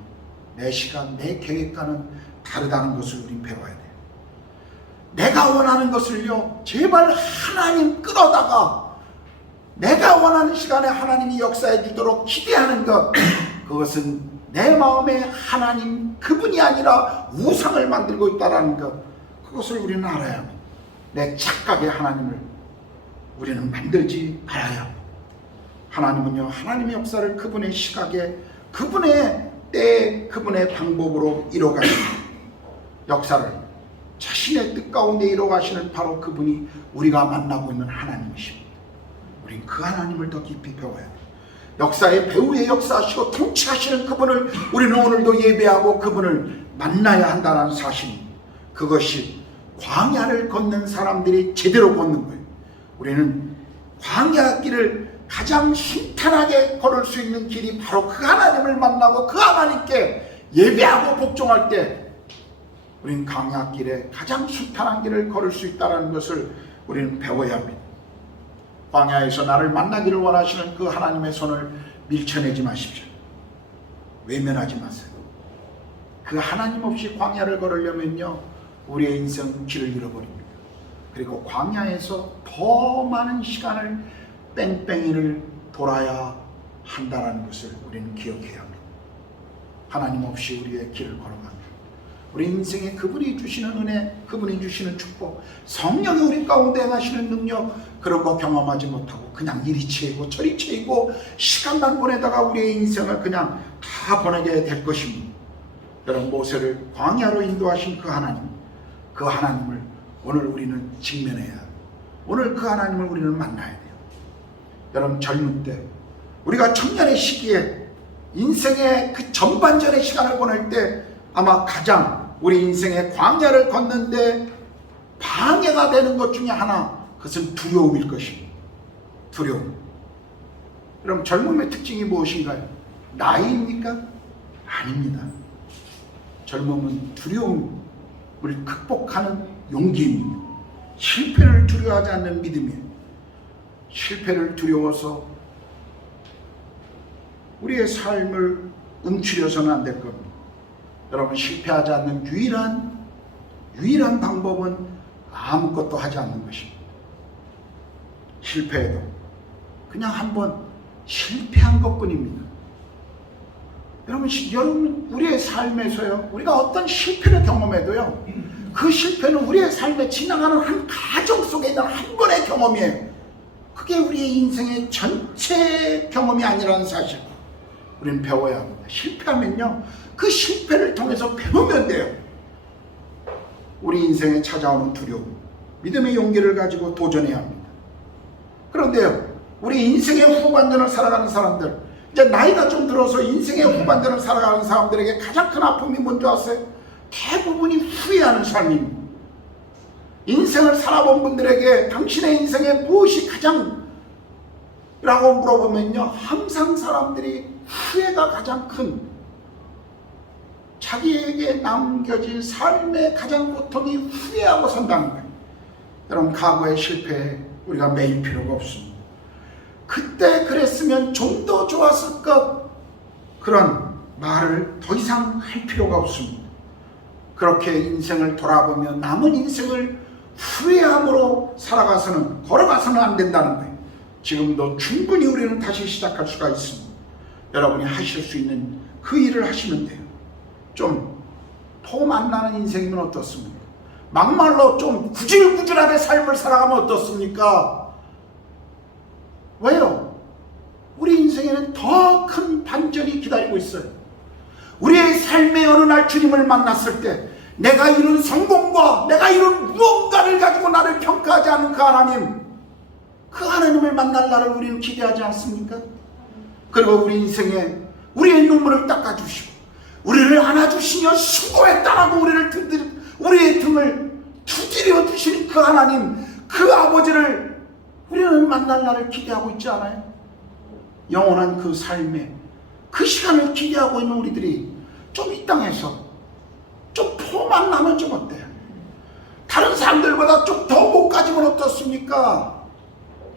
내 시간, 내 계획과는 다르다는 것을 우린 배워야 돼요. 내가 원하는 것을요, 제발 하나님 끌어다가 내가 원하는 시간에 하나님이 역사해 주도록 기대하는 것, 그것은 내 마음에 하나님 그분이 아니라 우상을 만들고 있다는 것, 그것을 우리는 알아야 합니다. 내 착각의 하나님을 우리는 만들지 말아야 합니다. 하나님은요, 하나님의 역사를 그분의 시각에, 그분의 때에, 그분의 방법으로 이뤄가십니다. 역사를 자신의 뜻 가운데 이뤄가시는 바로 그분이 우리가 만나고 있는 하나님이십니다. 우린 그 하나님을 더 깊이 배워야 돼요. 역사의 배후에 역사하시고 통치하시는 그분을 우리는 오늘도 예배하고 그분을 만나야 한다는 사실입니다. 그것이 광야를 걷는 사람들이 제대로 걷는 거예요. 우리는 광야 길을 가장 순탄하게 걸을 수 있는 길이 바로 그 하나님을 만나고 그 하나님께 예배하고 복종할 때 우리는 광야 길에 가장 순탄한 길을 걸을 수 있다는 것을 우리는 배워야 합니다. 광야에서 나를 만나기를 원하시는 그 하나님의 손을 밀쳐내지 마십시오. 외면하지 마세요. 그 하나님 없이 광야를 걸으려면요, 우리의 인생 길을 잃어버립니다. 그리고 광야에서 더 많은 시간을 뺑뺑이를 돌아야 한다는 것을 우리는 기억해야 합니다. 하나님 없이 우리의 길을 걸어갑니다. 우리 인생에 그분이 주시는 은혜, 그분이 주시는 축복, 성령이 우리 가운데 행하시는 능력, 그런 거 경험하지 못하고 그냥 이리 채이고 저리 채이고 시간만 보내다가 우리의 인생을 그냥 다 보내게 될 것입니다. 여러분 모세를 광야로 인도하신 그 하나님을 오늘 우리는 직면해야 해요. 오늘 그 하나님을 우리는 만나야 돼요. 여러분 젊은 때 우리가 청년의 시기에 인생의 그 전반전의 시간을 보낼 때 아마 가장 우리 인생의 광야를 걷는데 방해가 되는 것 중에 하나, 그것은 두려움일 것입니다. 두려움. 여러분 젊음의 특징이 무엇인가요? 나이입니까? 아닙니다. 젊음은 두려움을 극복하는 용기입니다. 실패를 두려워하지 않는 믿음이에요. 실패를 두려워서 우리의 삶을 움츠려서는 안 될 겁니다. 여러분 실패하지 않는 유일한 방법은 아무것도 하지 않는 것입니다. 실패해도 그냥 한번 실패한 것뿐입니다. 여러분 우리의 삶에서요, 우리가 어떤 실패를 경험해도요, 그 실패는 우리의 삶에 지나가는 한 가정 속에 있는 한 번의 경험이에요. 그게 우리의 인생의 전체 경험이 아니라는 사실 우리는 배워야 합니다. 실패하면요, 그 실패를 통해서 배우면 돼요. 우리 인생에 찾아오는 두려움, 믿음의 용기를 가지고 도전해야 합니다. 그런데요, 우리 인생의 후반전을 살아가는 사람들, 이제 나이가 좀 들어서 인생의 후반전을 살아가는 사람들에게 가장 큰 아픔이 뭔지 아세요? 대부분이 후회하는 삶입니다. 인생을 살아본 분들에게 당신의 인생에 무엇이 가장 라고 물어보면요, 항상 사람들이 후회가 가장 큰, 자기에게 남겨진 삶의 가장 고통이 후회하고 산다는 거예요. 여러분 과거의 실패에 우리가 매일 필요가 없습니다. 그때 그랬으면 좀 더 좋았을 것, 그런 말을 더 이상 할 필요가 없습니다. 그렇게 인생을 돌아보며 남은 인생을 후회함으로 걸어가서는 안 된다는 거예요. 지금도 충분히 우리는 다시 시작할 수가 있습니다. 여러분이 하실 수 있는 그 일을 하시면 돼요. 좀 폼 안 나는 인생이면 어떻습니까? 막말로 좀 구질구질하게 삶을 살아가면 어떻습니까? 왜요? 우리 인생에는 더 큰 반전이 기다리고 있어요. 우리의 삶의 어느 날 주님을 만났을 때 내가 이룬 성공과 내가 이룬 무언가를 가지고 나를 평가하지 않는 그 하나님, 그 하나님을 만날 날을 우리는 기대하지 않습니까? 그리고 우리 인생에 우리의 눈물을 닦아주시고 우리를 안아주시며 수고했다라고 우리의 등을 두드려 주시는 그 하나님, 그 아버지를 우리는 만날 날을 기대하고 있지 않아요? 영원한 그 삶에 그 시간을 기대하고 있는 우리들이 좀 이 땅에서 좀 폼만 나면 좀 어때요? 다른 사람들보다 좀 더 못 가지면 어떻습니까?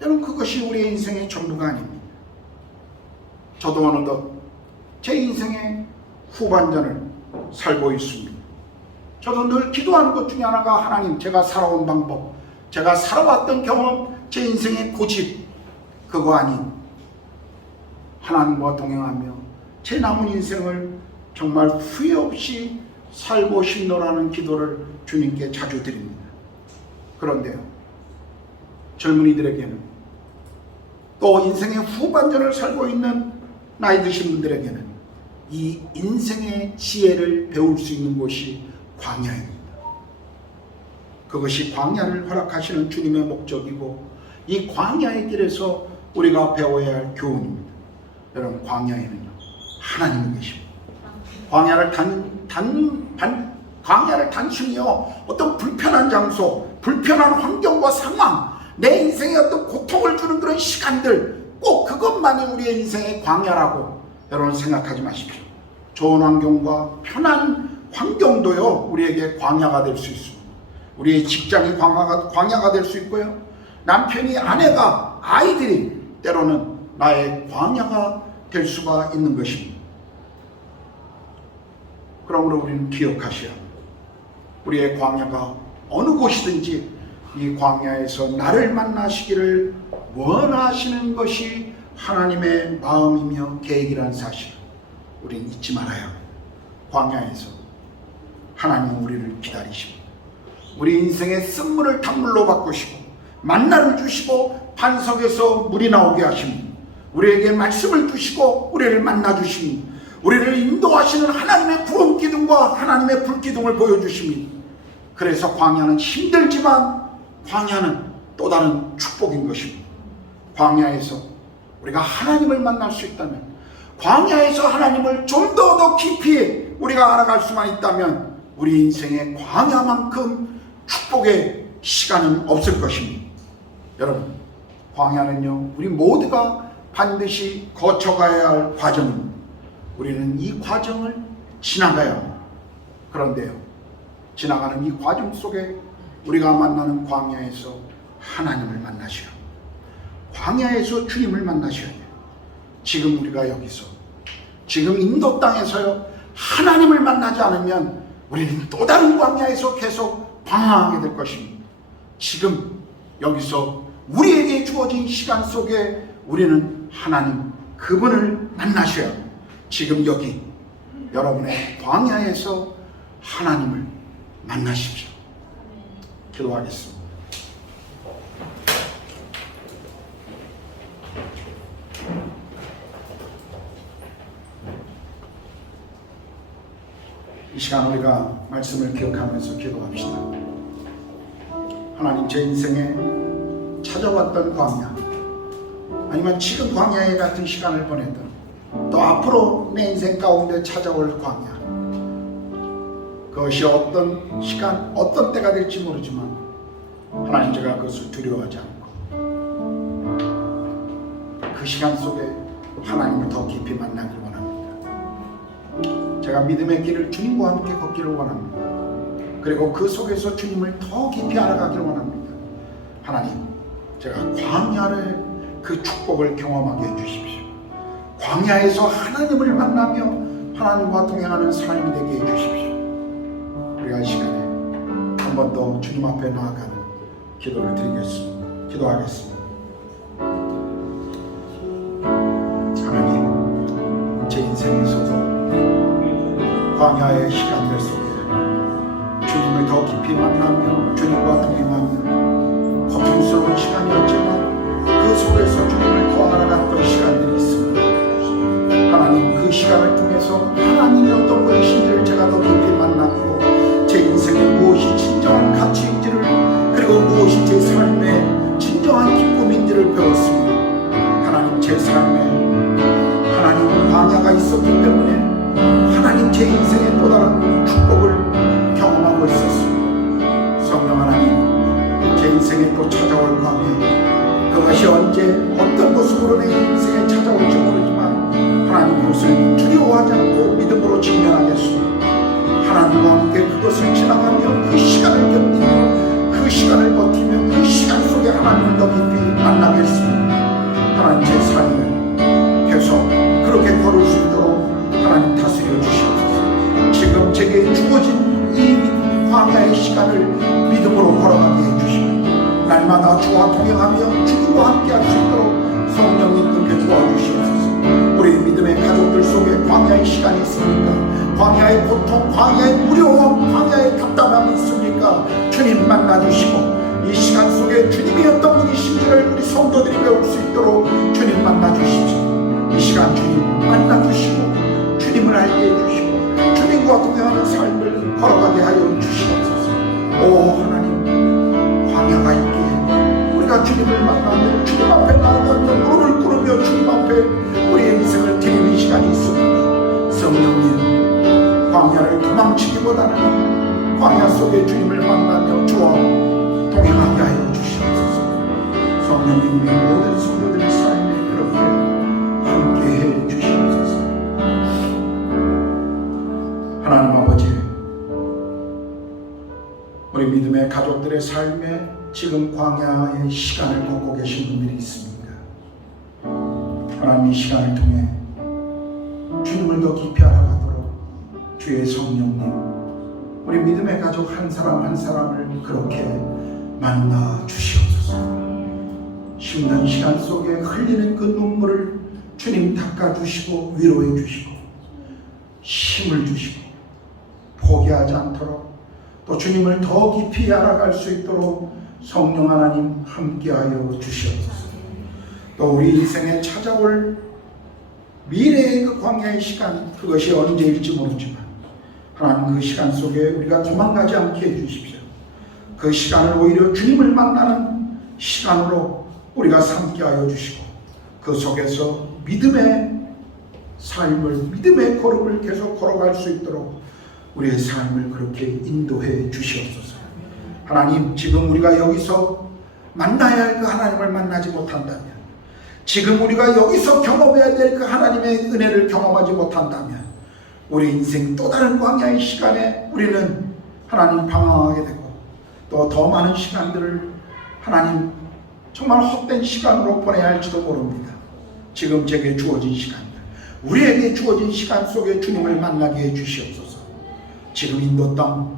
여러분 그것이 우리의 인생의 전부가 아닙니다. 저도 어느덧 제 인생의 후반전을 살고 있습니다. 저도 늘 기도하는 것 중에 하나가, 하나님, 제가 살아온 방법, 제가 살아왔던 경험, 제 인생의 고집, 그거 아닌 하나님과 동행하며 제 남은 인생을 정말 후회 없이 살고 싶노라는 기도를 주님께 자주 드립니다. 그런데요, 젊은이들에게는, 또 인생의 후반전을 살고 있는 나이 드신 분들에게는 이 인생의 지혜를 배울 수 있는 곳이 광야입니다. 그것이 광야를 허락하시는 주님의 목적이고, 이 광야의 길에서 우리가 배워야 할 교훈입니다. 여러분 광야에는요, 하나님이 계십니다. 광야를 단순히요, 어떤 불편한 장소, 불편한 환경과 상황, 내 인생에 어떤 고통을 주는 그런 시간들, 꼭 그것만이 우리의 인생의 광야라고 여러분 생각하지 마십시오. 좋은 환경과 편한 환경도요, 우리에게 광야가 될 수 있습니다. 우리의 직장이 광야가 될 수 있고요, 남편이, 아내가, 아이들이 때로는 나의 광야가 될 수가 있는 것입니다. 그러므로 우리는 기억하셔야 합니다. 우리의 광야가 어느 곳이든지 이 광야에서 나를 만나시기를 원하시는 것이 하나님의 마음이며 계획이라는 사실을 우리는 잊지 말아야 합니다. 광야에서 하나님은 우리를 기다리십니다. 우리 인생의 쓴물을 단물로 바꾸시고 만나를 주시고 반석에서 물이 나오게 하십니다. 우리에게 말씀을 주시고 우리를 만나 주십니다. 우리를 인도하시는 하나님의 구원 기둥과 하나님의 불 기둥을 보여주십니다. 그래서 광야는 힘들지만 광야는 또 다른 축복인 것입니다. 광야에서 우리가 하나님을 만날 수 있다면, 광야에서 하나님을 좀 더 깊이 우리가 알아갈 수만 있다면 우리 인생의 광야만큼 축복의 시간은 없을 것입니다. 여러분, 광야는요, 우리 모두가 반드시 거쳐가야 할 과정입니다. 우리는 이 과정을 지나가야 합니다. 그런데요, 지나가는 이 과정 속에 우리가 만나는 광야에서 하나님을 만나셔야 합니다. 광야에서 주님을 만나셔야 돼요. 지금 우리가 여기서, 지금 인도 땅에서요, 하나님을 만나지 않으면 우리는 또 다른 광야에서 계속 방황하게 될 것입니다. 지금 여기서 우리에게 주어진 시간 속에 우리는 하나님, 그분을 만나셔야 합니다. 지금 여기 여러분의 광야에서 하나님을 만나십시오. 기도하겠습니다. 이 시간 우리가 말씀을 기억하면서 기도합시다. 하나님, 제 인생에 찾아왔던 광야, 아니면 지금 광야에 같은 시간을 보내던, 또 앞으로 내 인생 가운데 찾아올 광야, 그것이 어떤 시간, 어떤 때가 될지 모르지만 하나님, 제가 그것을 두려워하지 않고 그 시간 속에 하나님을 더 깊이 만나길 원합니다. 제가 믿음의 길을 주님과 함께 걷기를 원합니다. 그리고 그 속에서 주님을 더 깊이 알아가길 원합니다. 하나님, 제가 광야를, 그 축복을 경험하게 해주십시오. 광야에서 하나님을 만나며 하나님과 동행하는 삶이 되게 해주십시오. 우리가 이 시간에 한 번 더 주님 앞에 나아가는 기도를 드리겠습니다. 기도하겠습니다. 하나님, 제 인생에서도 광야의 시간들 속에 주님을 더 깊이 만나며 주님과 동행하며 고통스러운 시간이었지만 그 속에서 주님을 더 알아갔던 시간들이 있습니다. 하나님, 그 시간을 통해서 하나님이 어떤 분이신지를 제가 더 깊이 만났고, 제 인생에 무엇이 진정한 가치인지를, 그리고 무엇이 제 삶의 진정한 기쁨인지를 배웠습니다. 하나님, 제 삶에 하나님 광야가 있었기 때문에 하나님, 제 인생의 또 다른 축복을 경험하고 있었습니다. 성령 하나님, 제 인생에 또 찾아올 광야, 그것이 언제 어떤 모습으로 내 인생에 찾아올지 모르지만 하나님, 그것을 두려워하지 않고 믿음으로 직면하겠습니다. 하나님과 함께 그것을 지나가며 그 시간을 견디며 그 시간을 버티며 그 시간 속에 하나님을 더 깊이 만나겠습니다. 하나님, 제 삶을 계속 그렇게 걸을 수 있도록 하나님 다스려 주시옵소서. 지금 제게 주어진 이 광야의 시간을 믿음으로 걸어가게 해주시고, 날마다 주와 동행하며 주님과 함께 할 수 있도록 성령님 그렇게 도와주시옵소서. 우리 믿음의 가족들 속에 광야의 시간이 있습니까? 광야의 고통, 광야의 무료함, 광야의 답답함이 있습니까? 주님 만나주시고, 이 시간 속에 주님이 어떤 분이신지를 우리 성도들이 배울 수 있도록 주님 만나주시죠. 이 시간 주님 만나주시고 주님을 알게 해주시고 주님과 동행하는 삶을 걸어가게 하여 주시옵소서. 오 하나님, 광야가 있기에 우리가 주님을 만나며 주님 앞에 나아가며 무릎을 꿇으며 주님 앞에 우리의 인생을 드리는 시간이 있습니다. 성령님, 광야를 도망치기보다는 광야 속에 주님을 만나며 주와 동행하게 하여 주시옵소서. 성령님의 모든 성도들의 삶에 그렇게 함께해 주시옵소서. 하나님 아버지, 우리 믿음의 가족들의 삶에 지금 광야의 시간을 걷고 계신 분들이 있습니다. 하나님, 이 시간을 통해 주님을 더 깊이 알아가도록 주의 성령님, 우리 믿음의 가족 한 사람 한 사람을 그렇게 만나 주시옵소서. 힘든 시간 속에 흘리는 그 눈물을 주님 닦아주시고 위로해 주시고 힘을 주시고 포기하지 않도록 또 주님을 더 깊이 알아갈 수 있도록 성령 하나님 함께하여 주시옵소서. 또 우리 인생에 찾아올 미래의 그 광야의 시간, 그것이 언제일지 모르지만 하나님 그 시간 속에 우리가 도망가지 않게 해주십시오. 그 시간을 오히려 주님을 만나는 시간으로 우리가 삼게 하여 주시고 그 속에서 믿음의 삶을, 믿음의 걸음을 계속 걸어갈 수 있도록 우리의 삶을 그렇게 인도해 주시옵소서. 하나님, 지금 우리가 여기서 만나야 할 그 하나님을 만나지 못한다면, 지금 우리가 여기서 경험해야 될 그 하나님의 은혜를 경험하지 못한다면 우리 인생 또 다른 광야의 시간에 우리는 하나님 방황하게 되고 또 더 많은 시간들을 하나님 정말 헛된 시간으로 보내야 할지도 모릅니다. 지금 제게 주어진 시간들, 우리에게 주어진 시간 속에 주님을 만나게 해 주시옵소서. 지금 인도 땅,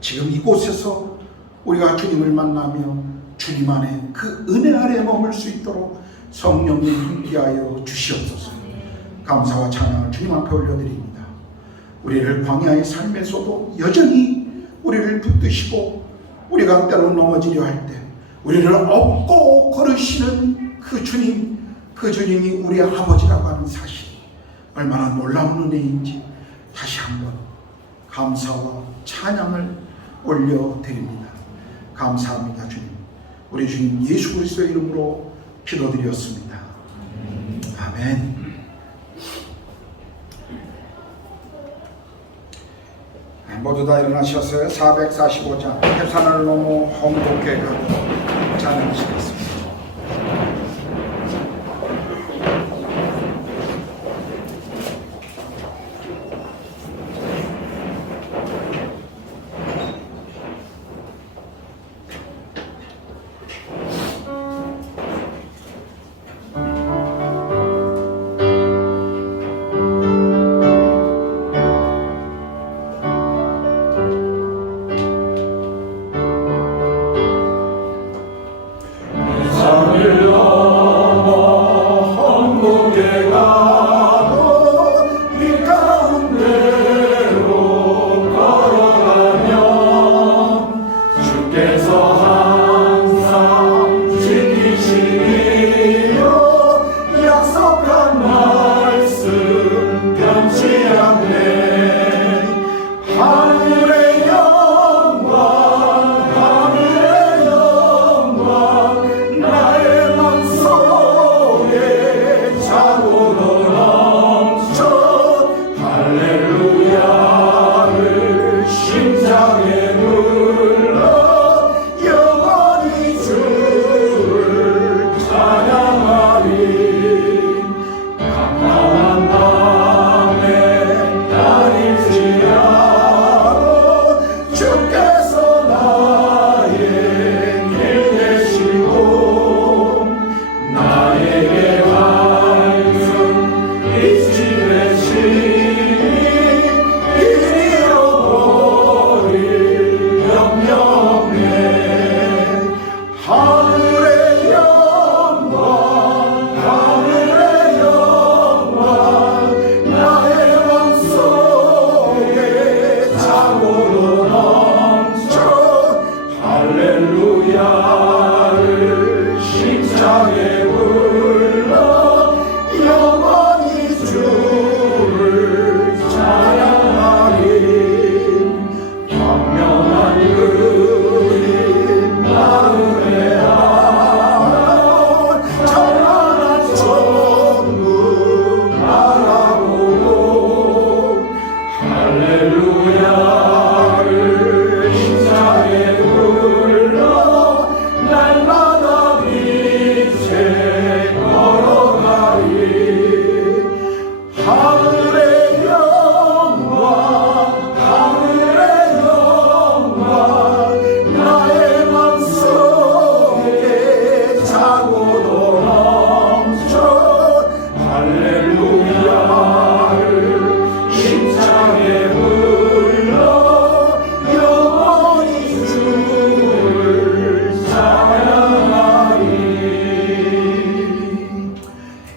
지금 이곳에서 우리가 주님을 만나며 주님 안에 그 은혜 아래 머물 수 있도록 성령님 함께하여 주시옵소서. 감사와 찬양을 주님 앞에 올려드립니다. 우리를 광야의 삶에서도 여전히 우리를 붙드시고 우리가 때로 넘어지려 할 때 우리를 업고 걸으시는 그 주님, 그 주님이 우리 아버지라고 하는 사실, 얼마나 놀라운 은혜인지 다시 한번 감사와 찬양을 올려드립니다. 감사합니다. 주님, 우리 주님 예수 그리스도의 이름으로 기도드렸습니다. 아멘. 모두 다 일어나셨어요. 445장 해산을 넘어 홍곡에 가고 찬양하시겠습니다.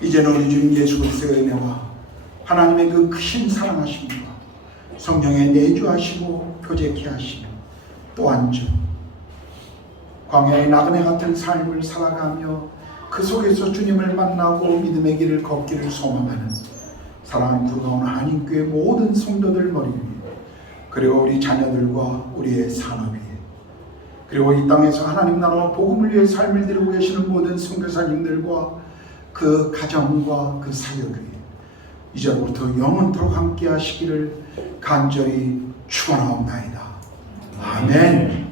이제는 우리 주님 예수 그리스도의 은혜와 하나님의 그 크신 사랑하심과 성령의 내주하시고 표제케 하시며 또한 주 광야의 나그네 같은 삶을 살아가며 그 속에서 주님을 만나고 믿음의 길을 걷기를 소망하는 사랑하는 구로가온 한인교회 모든 성도들 머리 위에, 그리고 우리 자녀들과 우리의 산업 위에, 그리고 이 땅에서 하나님 나라와 복음을 위해 삶을 드리고 계시는 모든 선교사님들과 그 가정과 그 사역 위에 이제부터 영원토록 함께 하시기를 간절히 축원하옵나이다. 아멘.